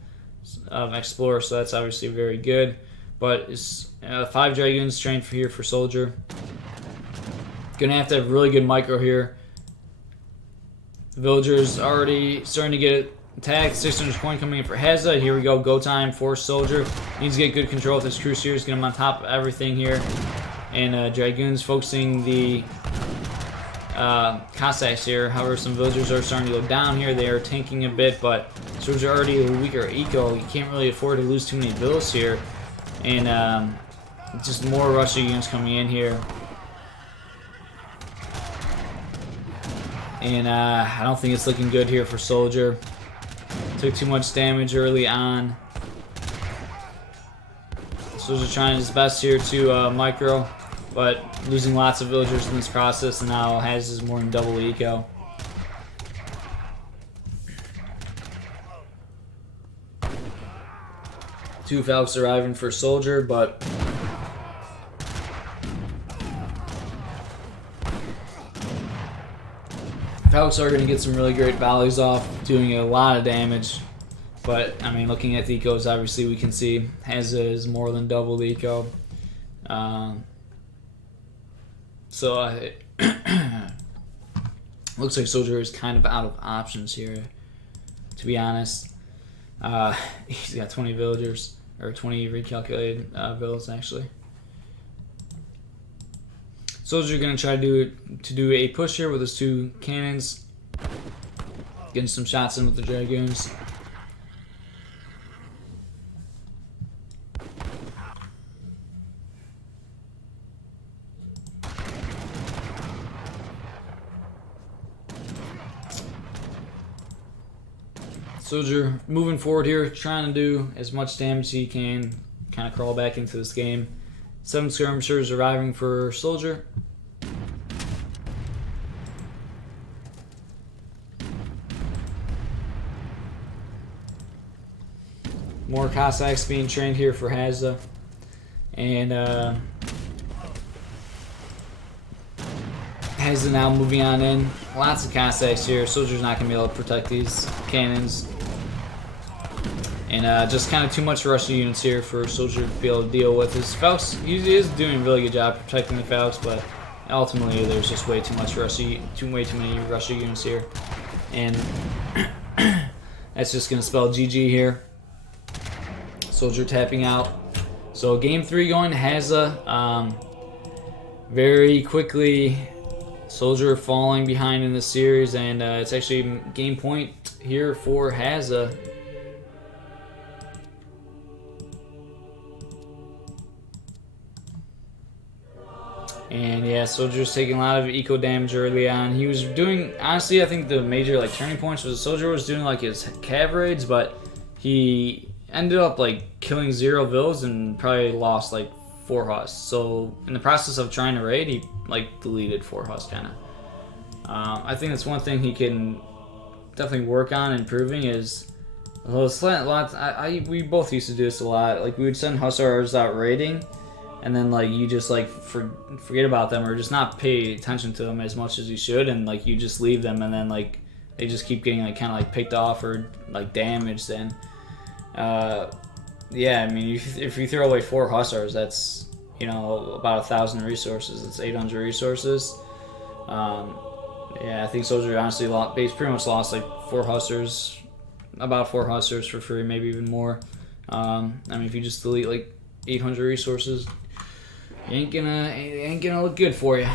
explorer, so that's obviously very good. But it's 5 dragoons trained for here for SoldieR. Gonna have to have really good micro here. The villagers already starting to get attacked. 600 coin coming in for Hazza. Here we go. Go time for SoldieR. Needs to get good control with his crusaders. Get him on top of everything here. And dragoons focusing the Cossacks here. However, some villagers are starting to go down here. They are tanking a bit, but SoldieR already a weaker eco. You can't really afford to lose too many villas here. And just more Russian units coming in here. And I don't think it's looking good here for SoldieR. Took too much damage early on. SoldieR trying his best here to micro, but losing lots of villagers in this process, and now has his more than double eco. Two Falcons arriving for SoldieR, but Falcons are going to get some really great volleys off, doing a lot of damage. But, I mean, looking at the ecos, obviously we can see Hazza is more than double the eco. Looks like SoldieR is kind of out of options here, to be honest. He's got 20 villagers, or 20 recalculated villas, actually. SoldieR going to try to do a push here with his 2 cannons. Getting some shots in with the dragoons. SoldieR moving forward here, trying to do as much damage as he can, kind of crawl back into this game. 7 skirmishers arriving for SoldieR. More Cossacks being trained here for Hazza. And Hazza now moving on in. Lots of Cossacks here. SoldieR's not going to be able to protect these cannons. And just kind of too much Russian units here for SoldieR to be able to deal with. His Falcons, he is doing a really good job protecting the Falcons, but ultimately there's just way too many Russian units here. And that's just going to spell GG here. SoldieR tapping out. So game 3 going to Hazza. Very quickly, SoldieR falling behind in the series, and it's actually game point here for Hazza. And yeah, SoldieR's taking a lot of eco damage early on. He was doing, honestly, I think the major turning points was SoldieR was doing his cav raids, but he ended up killing 0 vills and probably lost 4 hus. So in the process of trying to raid, he deleted 4 hus kind of. I think that's one thing he can definitely work on improving is. We both used to do this a lot. We would send hussars out raiding, and then you just forget about them or just not pay attention to them as much as you should, and you just leave them, and then they just keep getting kind of picked off or damaged. And yeah, I mean, if you throw away 4 hussars, that's about 1,000 resources. It's 800 resources. Yeah, I think SoldieR honestly pretty much lost 4 hussars about 4 hussars for free, maybe even more. I mean, if you just delete like 800 resources, it ain't gonna look good for you.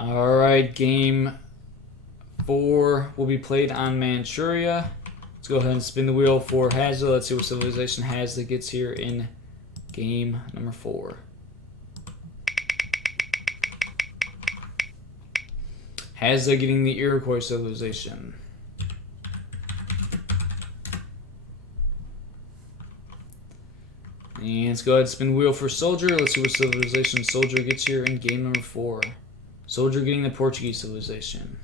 Alright, game 4 will be played on Manchuria. Let's go ahead and spin the wheel for Hazza. Let's see what civilization Hazza gets here in game number 4. Hazza getting the Iroquois civilization. And let's go ahead and spin the wheel for SoldieR. Let's see what civilization SoldieR gets here in game number 4. SoldieR getting the Portuguese civilization.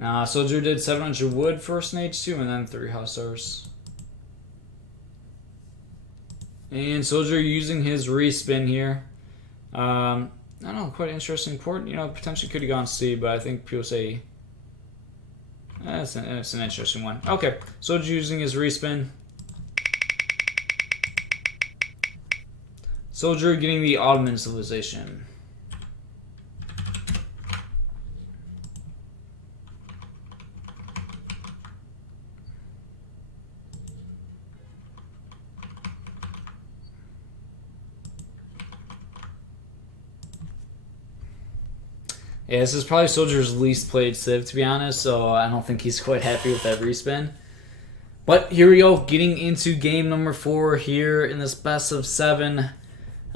Now, SoldieR did 700 wood first in Age 2 and then 3 hussars. And SoldieR using his respin here. I don't know, quite interesting port. You know, potentially could have gone C, but I think people say it's an interesting one. Okay, SoldieR using his respin. SoldieR getting the Ottoman civilization. Yeah, this is probably SoldieR's least played civ, to be honest, so I don't think he's quite happy with that respin. But here we go, getting into game number 4 here in this best of 7.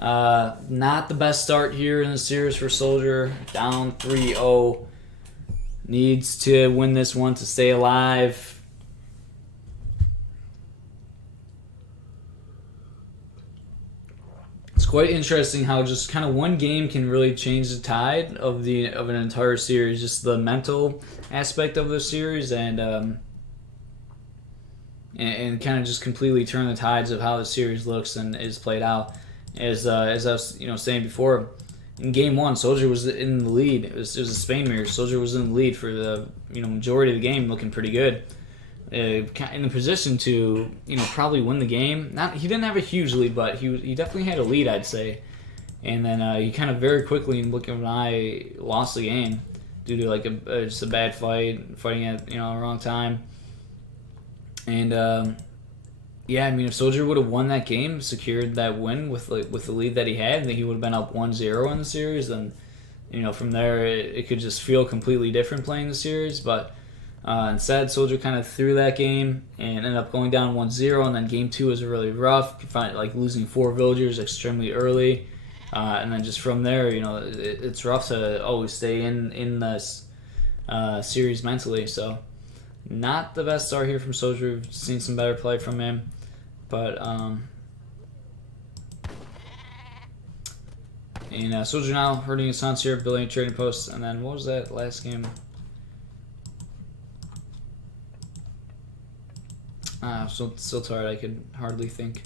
Not the best start here in the series for SoldieR. Down 3-0. Needs to win this one to stay alive. It's quite interesting how just kind of one game can really change the tide of an entire series. Just the mental aspect of the series and kind of just completely turn the tides of how the series looks and is played out. As I was saying before, in game 1, SoldieR was in the lead. It was a Spain mirror. SoldieR was in the lead for the majority of the game, looking pretty good. In the position to probably win the game. He didn't have a huge lead, but he definitely had a lead, I'd say. And then he kind of very quickly, in the blink of an eye, lost the game due to just a bad fighting at the wrong time. And yeah, I mean, if SoldieR would have won that game, secured that win with the lead that he had, then he would have been up 1-0 in the series. Then from there it could just feel completely different playing the series, but. Instead, SoldieR kind of threw that game and ended up going down 1-0, and then game 2 was really rough, losing 4 villagers extremely early, and then just from there, it's rough to always stay in this series mentally. So, not the best start here from SoldieR. We've seen some better play from him, but SoldieR now hurting his sons here, building a trading post, and then what was that last game? So tired I could hardly think.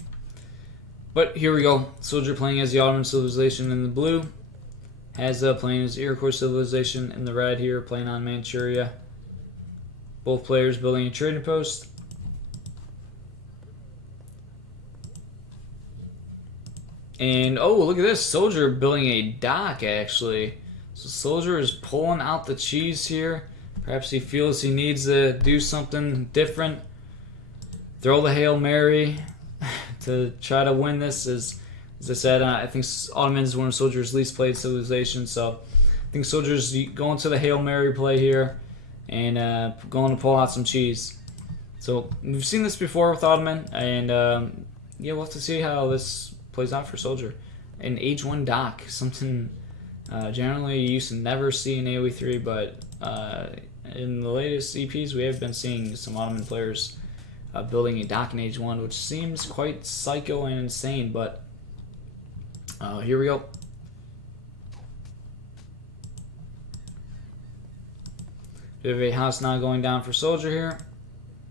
But here we go. SoldieR playing as the Ottoman civilization in the blue. Hazza playing as Iroquois civilization in the red here, playing on Manchuria. Both players building a trading post. And oh, look at this. SoldieR building a dock, actually. So SoldieR is pulling out the cheese here. Perhaps he feels he needs to do something different. Throw the Hail Mary to try to win this. As I said, I think Ottoman is one of SoldieR's least played civilizations, so I think SoldieR's going to the Hail Mary play here and going to pull out some cheese. So we've seen this before with Ottoman, and yeah, we'll have to see how this plays out for SoldieR. An Age 1 dock, something generally you used to never see in AoE 3, but in the latest EPs we have been seeing some Ottoman players building a dock in Age 1, which seems quite psycho and insane, but here we go. We have a house now going down for soldier here.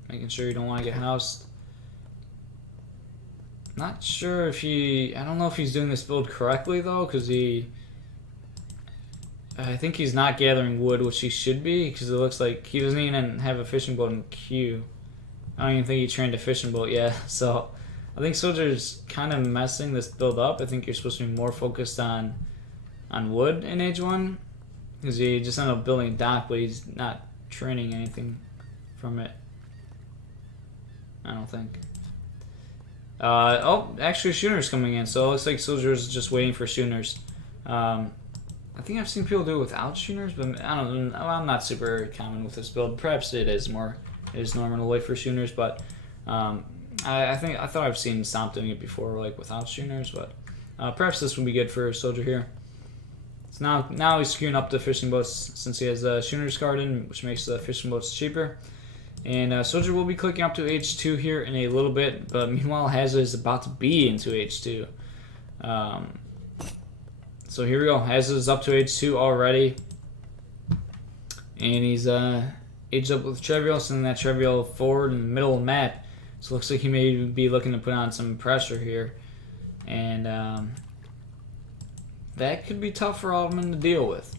Making sure you don't want to get housed. Not sure if I don't know if he's doing this build correctly though, because I think he's not gathering wood, which he should be, because it looks like he doesn't even have a fishing boat in queue. I don't even think he trained a fishing boat yet, so I think soldier's kind of messing this build up. I think you're supposed to be more focused on wood in Age 1, because he just ended up building a dock, but he's not training anything from it. I don't think. Oh, actually Schooners coming in, so it looks like soldier's just waiting for Schooners. I think I've seen people do it without Schooners, but I don't know. I'm not super common with this build. Perhaps it is normal to wait for Schooners, but I thought I've seen Stomp doing it before, like without Schooners, but perhaps this would be good for soldier here. So now he's queuing up the fishing boats since he has a Schooners card in, which makes the fishing boats cheaper. And soldier will be clicking up to H2 here in a little bit, but meanwhile Hazza is about to be into H2. So here we go. Hazza is up to H2 already, and he's aged up with Trivial, sending that Trivial forward in the middle of the map. So it looks like he may be looking to put on some pressure here, and that could be tough for Ottoman to deal with.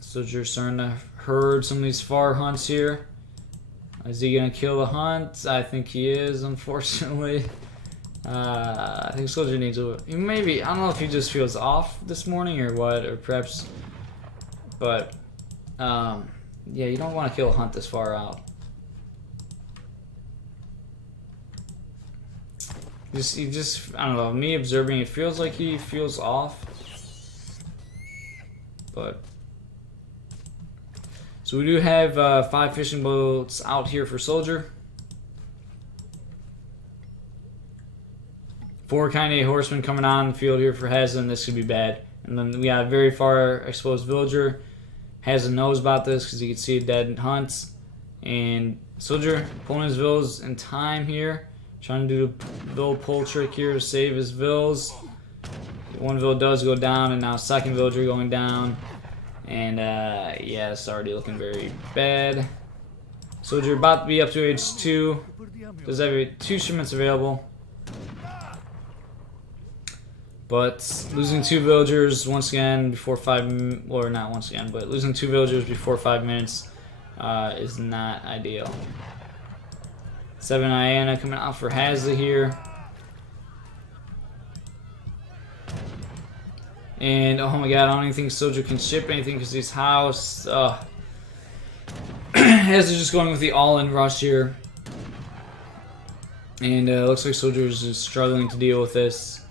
Soldier starting to herd some of these far hunts here. Is he gonna kill the hunt? I think he is, unfortunately. I think soldier needs maybe, I don't know if he just feels off this morning or what, or perhaps, but yeah, you don't want to kill a hunt this far out. I don't know, me observing, it feels like he feels off, but so we do have 5 fishing boats out here for soldier. 4 Kine horsemen coming on the field here for Hazza, and this could be bad. And then we got a very far exposed villager. Hazza knows about this because you can see a dead hunt. And soldier pulling his vills in time here, trying to do the vill pull trick here to save his vills. One vill does go down, and now second villager going down. And yeah, it's already looking very bad. Soldier about to be up to H2. Does have 2 shipments available, but losing 2 villagers once again before 5, or not once again, but losing 2 villagers before 5 minutes is not ideal. 7 Iana coming out for Hazza here. And oh my god, I don't even think soldier can ship anything because he's housed. Hazza just going with the all-in rush here. And looks like soldier is just struggling to deal with this.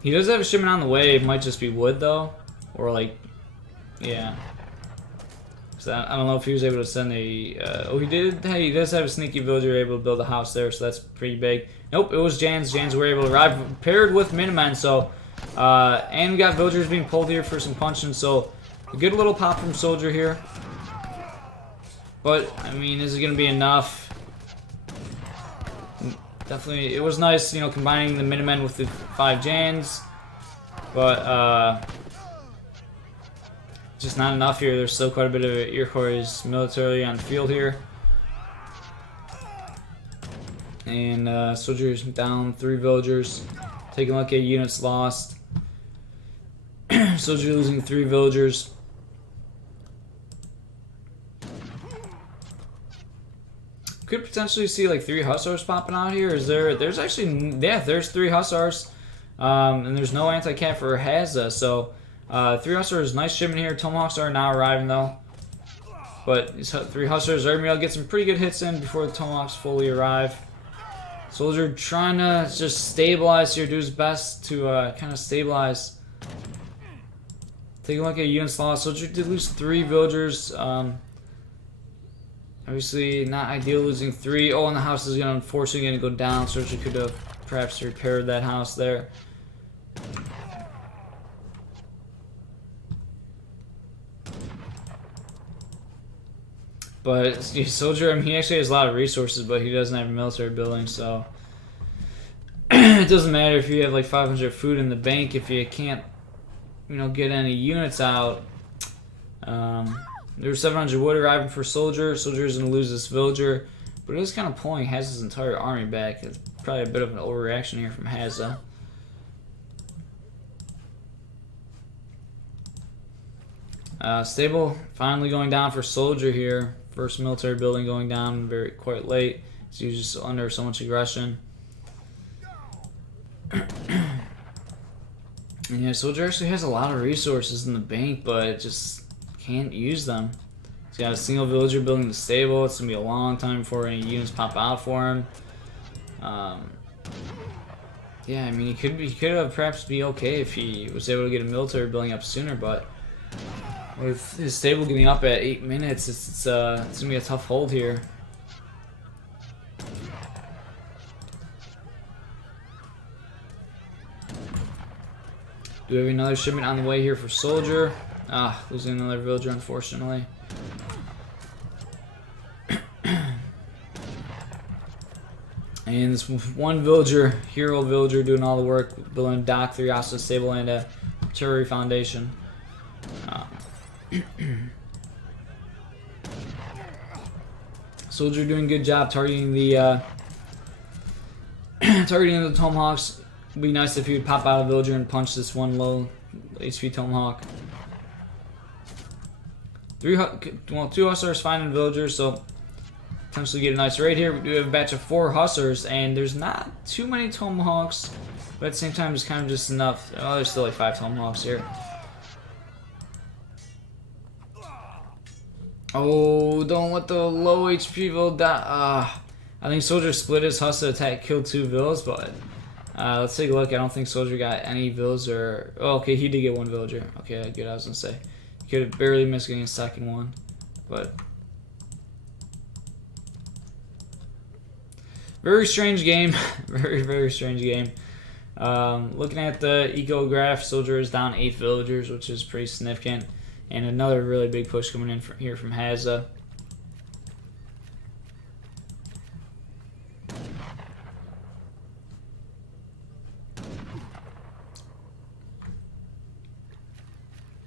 He does have a shipment on the way. It might just be wood though, or like, yeah. So I don't know if he was able to send a. Oh, he did. Hey, he does have a sneaky villager able to build a house there, so that's pretty big. Nope, it was Jans. Jans were able to arrive paired with Minimen. So, and we got villagers being pulled here for some punching. So, a good little pop from soldier here. But I mean, is it gonna be enough? Definitely, it was nice, you know, combining the Minimen with the 5 Jans, but just not enough here. There's still quite a bit of Iroquois military on the field here. And soldiers down 3 villagers. Taking a look at units lost. Soldier losing 3 villagers. Could potentially see like 3 Hussars popping out here. Is there? There's actually, yeah, there's 3 Hussars. And there's no anti-cap for Hazza, so 3 Hussars, nice shipment here. Tomahawks are now arriving though. But these 3 Hussars are going to get some pretty good hits in before the Tomahawks fully arrive. Soldier trying to just stabilize here, do his best to kind of stabilize. Take a look at units lost. Soldier did lose 3 villagers. Obviously not ideal losing 3. Oh, and the house is going to unfortunately going to go down. Soldier could have perhaps repaired that house there. But soldier, I mean, he actually has a lot of resources, but he doesn't have a military building, so it doesn't matter if you have like 500 food in the bank if you can't, you know, get any units out. There's 700 wood arriving for Soldier. Soldier is going to lose this villager, but it is kind of pulling Hazza's entire army back. It's probably a bit of an overreaction here from Hazza. Stable finally going down for Soldier here. First military building going down quite late. So he's just under so much aggression. And yeah, Soldier actually has a lot of resources in the bank, but just can't use them. He's got a single villager building the stable. It's gonna be a long time before any units pop out for him. Yeah, I mean, he could have perhaps be okay if he was able to get a military building up sooner, but with his stable getting up at 8 minutes, it's gonna be a tough hold here. Do we have another shipment on the way here for Soldier? Ah, losing another villager, unfortunately. And this one villager, hero villager, doing all the work, building a dock, 3 hostage stable, and a artillery foundation. Soldier doing a good job targeting the tomahawks. It'd be nice if he would pop out a villager and punch this one low HP tomahawk. 2 hussars finding villagers, so potentially get a nice raid here. We do have a batch of 4 hussars, and there's not too many tomahawks, but at the same time, it's kind of just enough. Oh, there's still like 5 tomahawks here. Oh, don't let the low HP vill die. I think Soldier split his hussar attack, killed 2 vills, but let's take a look. I don't think Soldier got any vills or... Oh, okay, he did get 1 villager. Okay, good, I was going to say. He could have barely missed getting a second one, but... Very strange game. Very strange game. Looking at the eco graph, Soldier is down 8 villagers, which is pretty significant. And another really big push coming in here from Hazza.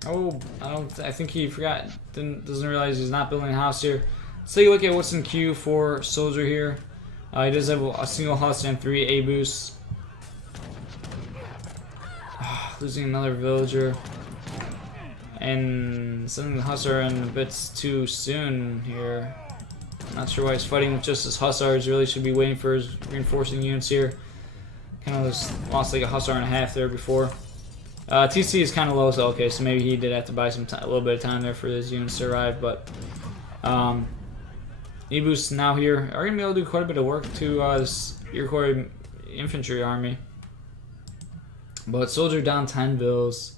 Oh, I think he forgot. Doesn't realize he's not building a house here. Let's take a look at what's in queue for Soldier here. He does have a single Hudson and 3 A-boosts. Losing another villager. And sending the hussar in a bit too soon here. Not sure why he's fighting with just his hussars. Really should be waiting for his reinforcing units here. Kind of just lost like a hussar and a half there before. TC is kind of low, so okay, so maybe he did have to buy some a little bit of time there for his units to arrive, but E-boosts now here are gonna be able to do quite a bit of work to this Iroquois infantry army. But Soldier down 10 vills.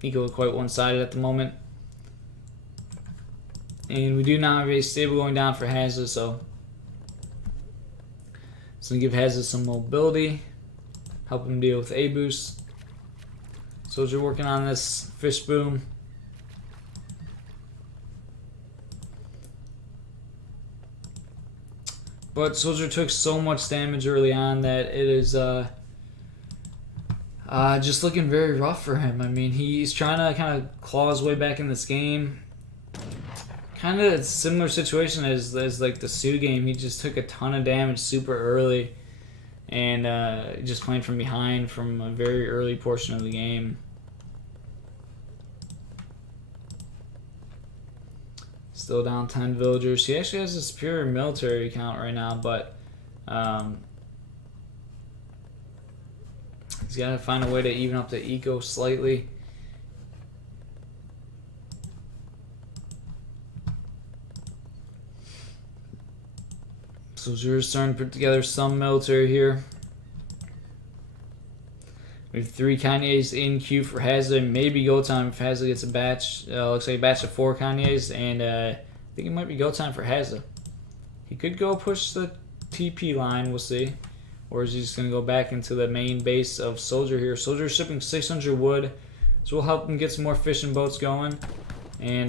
Eco quite one-sided at the moment. And we do now have a stable going down for Hazza, so it's going to give Hazza some mobility, help him deal with A-boost. Soldier working on this fish boom. But Soldier took so much damage early on that it is just looking very rough for him. I mean, he's trying to kind of claw his way back in this game. Kind of a similar situation as like the Sioux game. He just took a ton of damage super early and just playing from behind from a very early portion of the game. Still down 10 villagers. He actually has a superior military count right now, but he's got to find a way to even up the eco slightly. Soldier's starting to put together some military here. We have 3 Kanyes in queue for Hazza. Maybe go time if Hazza gets a batch. Looks like a batch of 4 Kanyes, and I think it might be go time for Hazza. He could go push the TP line, we'll see. Or is he just going to go back into the main base of Soldier here? Soldier shipping 600 wood, so we'll help him get some more fishing boats going. And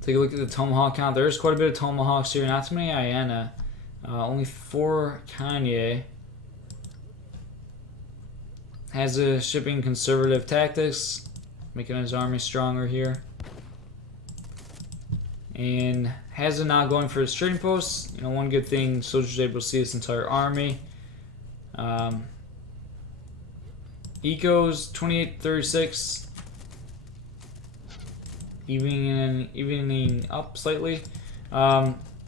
take a look at the tomahawk count. There's quite a bit of tomahawks here, not too many Hyena. Only 4 Kanye. Hazza shipping conservative tactics, making his army stronger here. And Hazza now going for his trading posts. You know, one good thing, soldiers able to see this entire army. Ecos 2836. Evening up slightly.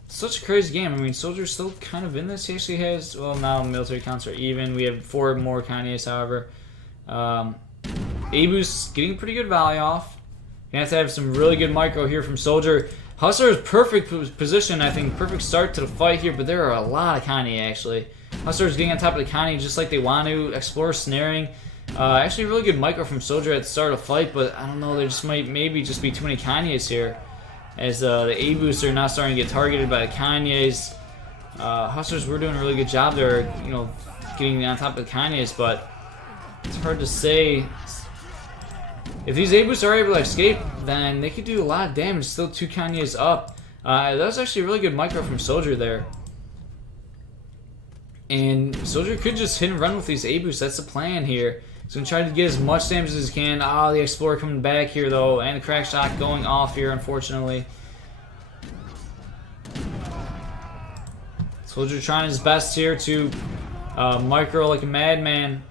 Such a crazy game. I mean, soldiers still kind of in this. He actually has, well, now military counts are even. We have 4 more Kanyes, however. Abu's getting pretty good value off. You have to have some really good micro here from Soldier. Hustler is perfect position, I think, perfect start to the fight here, but there are a lot of Kanye, actually. Hustler is getting on top of the Kanye just like they want to. Explore snaring. Actually, really good micro from Soldier at the start of the fight, but I don't know, there just might maybe just be too many Kanyes here. As the Abus are now starting to get targeted by the Kanyes. Hustlers were doing a really good job there, you know, getting on top of the Kanyes, but it's hard to say. If these Abus are able to escape, then they could do a lot of damage. Still 2 Kanyes up. That was actually a really good micro from Soldier there. And Soldier could just hit and run with these Abus. That's the plan here. He's going to try to get as much damage as he can. Oh, the Explorer coming back here, though. And the crack shot going off here, unfortunately. Soldier trying his best here to micro like a madman.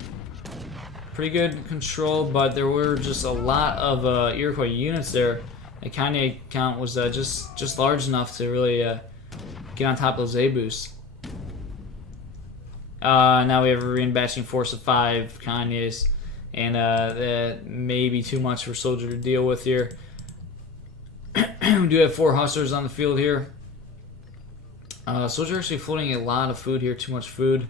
Pretty good control, but there were just a lot of Iroquois units there. The Kanye count was just large enough to really get on top of those Abus. Now we have a reinbashing force of 5 Kanyes, and that may be too much for Soldier to deal with here. We do have 4 Hustlers on the field here. Soldier actually floating a lot of food here, too much food.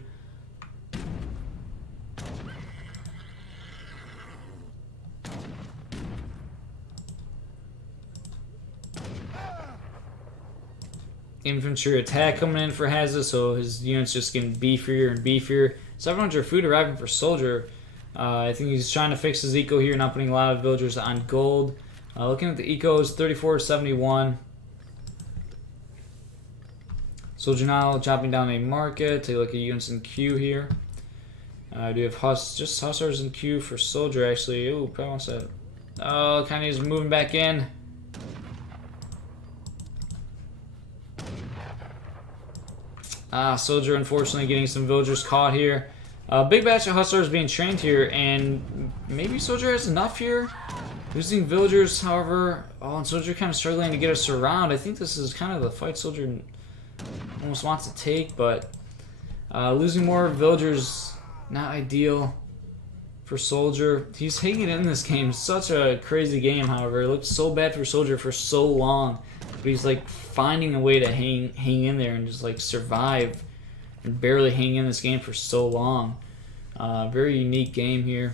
Infantry attack coming in for Hazza, so his unit's just getting beefier and beefier. 700 food arriving for Soldier. I think he's trying to fix his eco here, not putting a lot of villagers on gold. Looking at the ecos, 3471. Soldier now chopping down a market. Take a look at units in queue here. I do have just Hussars in queue for Soldier, actually. Ooh, probably wants to... Oh, kind of is moving back in. Soldier unfortunately getting some villagers caught here. Big batch of Hustlers being trained here, and maybe Soldier has enough here. Losing villagers, however, and Soldier kind of struggling to get us around. I think this is kind of the fight Soldier almost wants to take, but losing more villagers, not ideal for Soldier. He's hanging in this game. Such a crazy game, however. It looked so bad for Soldier for so long. But he's like finding a way to hang in there and just like survive and barely hang in this game for so long. Very unique game here.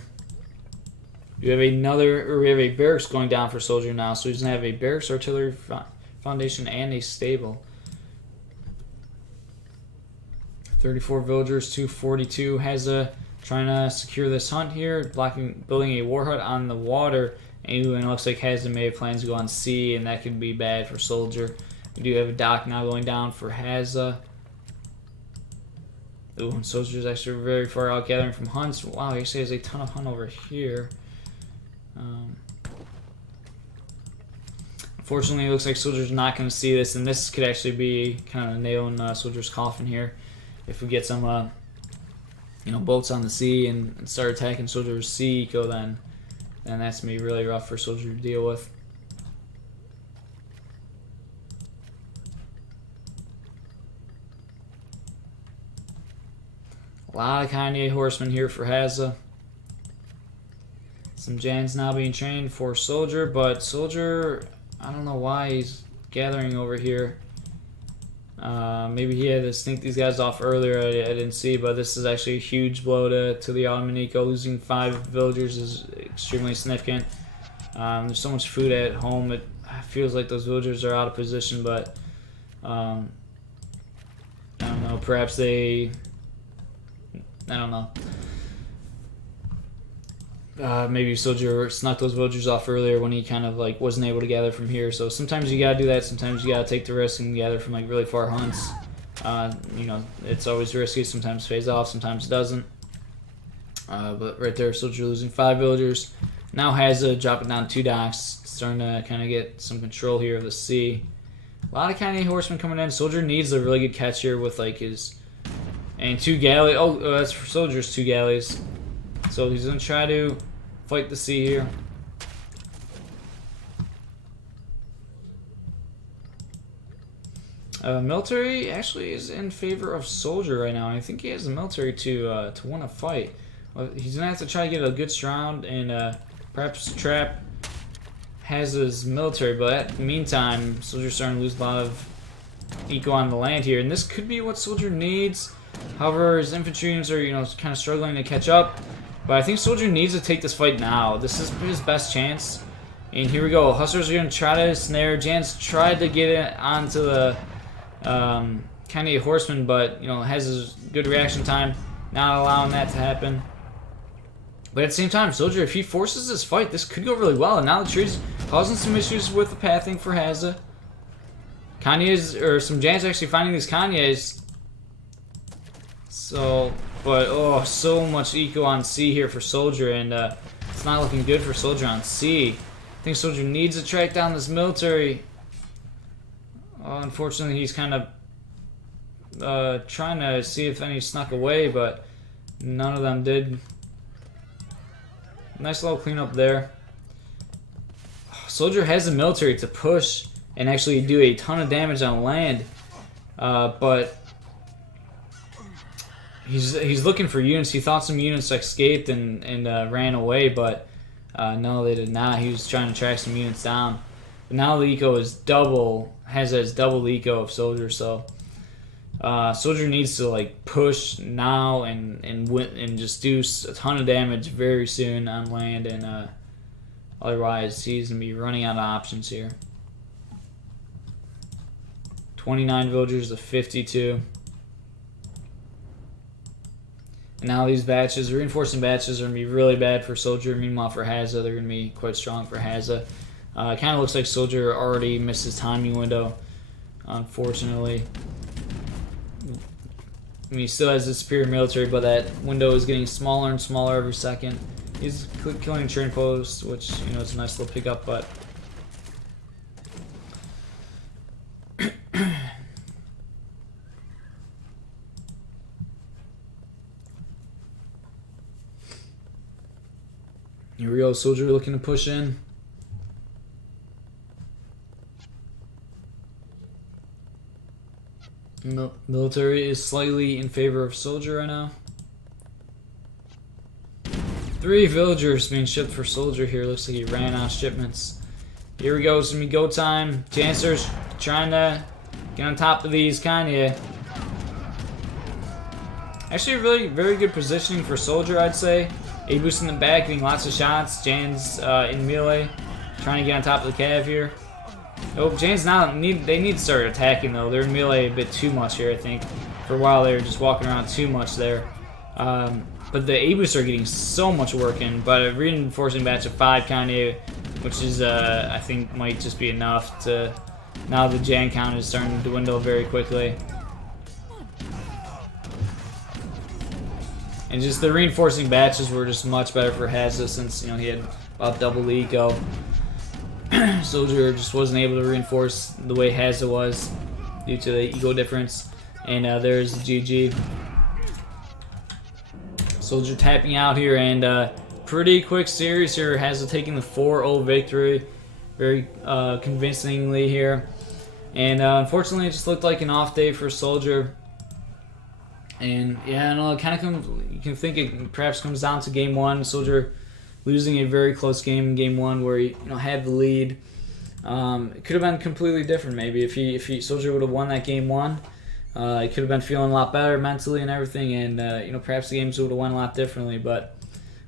We have a barracks going down for Soldier now, so he's gonna have a barracks, artillery foundation, and a stable. 34 villagers, 242. Hazza trying to secure this hunt here, building a war hut on the water. And it looks like Hazza may have plans to go on sea, and that could be bad for Soldier. We do have a dock now going down for Hazza. Ooh, and Soldier's actually very far out gathering from hunts. Wow, he actually has a ton of hunt over here. Unfortunately, it looks like Soldier's not going to see this, and this could actually be kind of a nail in Soldier's coffin here. If we get some, boats on the sea and start attacking Soldier's sea eco, then that's going to be really rough for Soldier to deal with. A lot of Kanye horsemen here for Hazza. Some Jans now being trained for Soldier, but Soldier, I don't know why he's gathering over here. Maybe he had to sneak these guys off earlier, I didn't see, but this is actually a huge blow to the Ottoman eco. Losing 5 villagers is extremely significant. There's so much food at home, it feels like those villagers are out of position, but I don't know, perhaps they... I don't know. Maybe Soldier snuck those villagers off earlier when he kind of like wasn't able to gather from here. So sometimes you gotta do that. Sometimes you gotta take the risk and gather from like really far hunts. You know, it's always risky. Sometimes pays off, sometimes it doesn't. But right there, Soldier losing 5 villagers. Now Hazza dropping down 2 docks, starting to kind of get some control here of the sea. A lot of kind of horsemen coming in. Soldier needs a really good catch here with like his and 2 galleys. Oh, that's for Soldier's 2 galleys. So he's gonna try to fight the sea here. Military actually is in favor of Soldier right now. I think he has the military to win a fight. Well, he's gonna have to try to get a good round and perhaps trap Hazza's military. But at the meantime, Soldier's starting to lose a lot of eco on the land here, and this could be what Soldier needs. However, his infantry units are, you know, kind of struggling to catch up. But I think Soldier needs to take this fight now. This is his best chance. And here we go. Hussars are going to try to snare. Jan's tried to get it onto the kind of horseman, but, you know, has his good reaction time. Not allowing that to happen. But at the same time, Soldier, if he forces this fight, this could go really well. And now the tree's causing some issues with the pathing for Hazza. Kanye's, or some Jan's actually finding these Kanye's. So, but, oh, so much eco on sea here for Soldier, and it's not looking good for Soldier on sea. I think Soldier needs to track down this military. Unfortunately, he's kind of trying to see if any snuck away, but none of them did. Nice little cleanup there. Soldier has the military to push and actually do a ton of damage on land, but he's looking for units. He thought some units escaped and ran away, but no, they did not. He was trying to track some units down. But now the eco is double. Has double the eco of Soldier, so Soldier needs to like push now and just do a ton of damage very soon on land, and otherwise he's gonna be running out of options here. 29 villagers to 52. And now these batches, reinforcing batches, are going to be really bad for Soldier. Meanwhile, for Hazza, they're going to be quite strong for Hazza. It kind of looks like Soldier already missed his timing window, unfortunately. I mean, he still has a superior military, but that window is getting smaller and smaller every second. He's killing train posts, which, you know, is a nice little pickup, but here we go, Soldier looking to push in. Military is slightly in favor of Soldier right now. 3 villagers being shipped for Soldier here. Looks like he ran out of shipments. Here we go, it's gonna be go time. Chancellor's trying to get on top of these Kanye. Actually, really very good positioning for Soldier, I'd say. A boost in the back, getting lots of shots. Jan's in melee, trying to get on top of the cav here. Oh, Jan's now they need to start attacking though. They're in melee a bit too much here, I think. For a while they were just walking around too much there. But the A boosts are getting so much work in. But a reinforcing batch of 5 Kanye, which is I think might just be enough to. Now the Jan count is starting to dwindle very quickly. And just the reinforcing batches were just much better for Hazza since, you know, he had about double the eco. Soldier just wasn't able to reinforce the way Hazza was due to the eco difference. And there's the GG. Soldier tapping out here, and pretty quick series here. Hazza taking the 4-0 victory very convincingly here. And unfortunately, it just looked like an off day for Soldier. And yeah, no, it kind of you can think it perhaps comes down to game 1. Soldier losing a very close game in game 1 where he, you know, had the lead. It could have been completely different maybe if he Soldier would have won that game 1. He could have been feeling a lot better mentally and everything, and you know, perhaps the games would have went a lot differently. But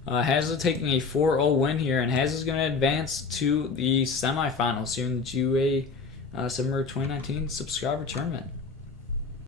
Hazza taking a 4-0 win here, and Hazza's going to advance to the semifinals here in the GUA Summer 2019 subscriber tournament.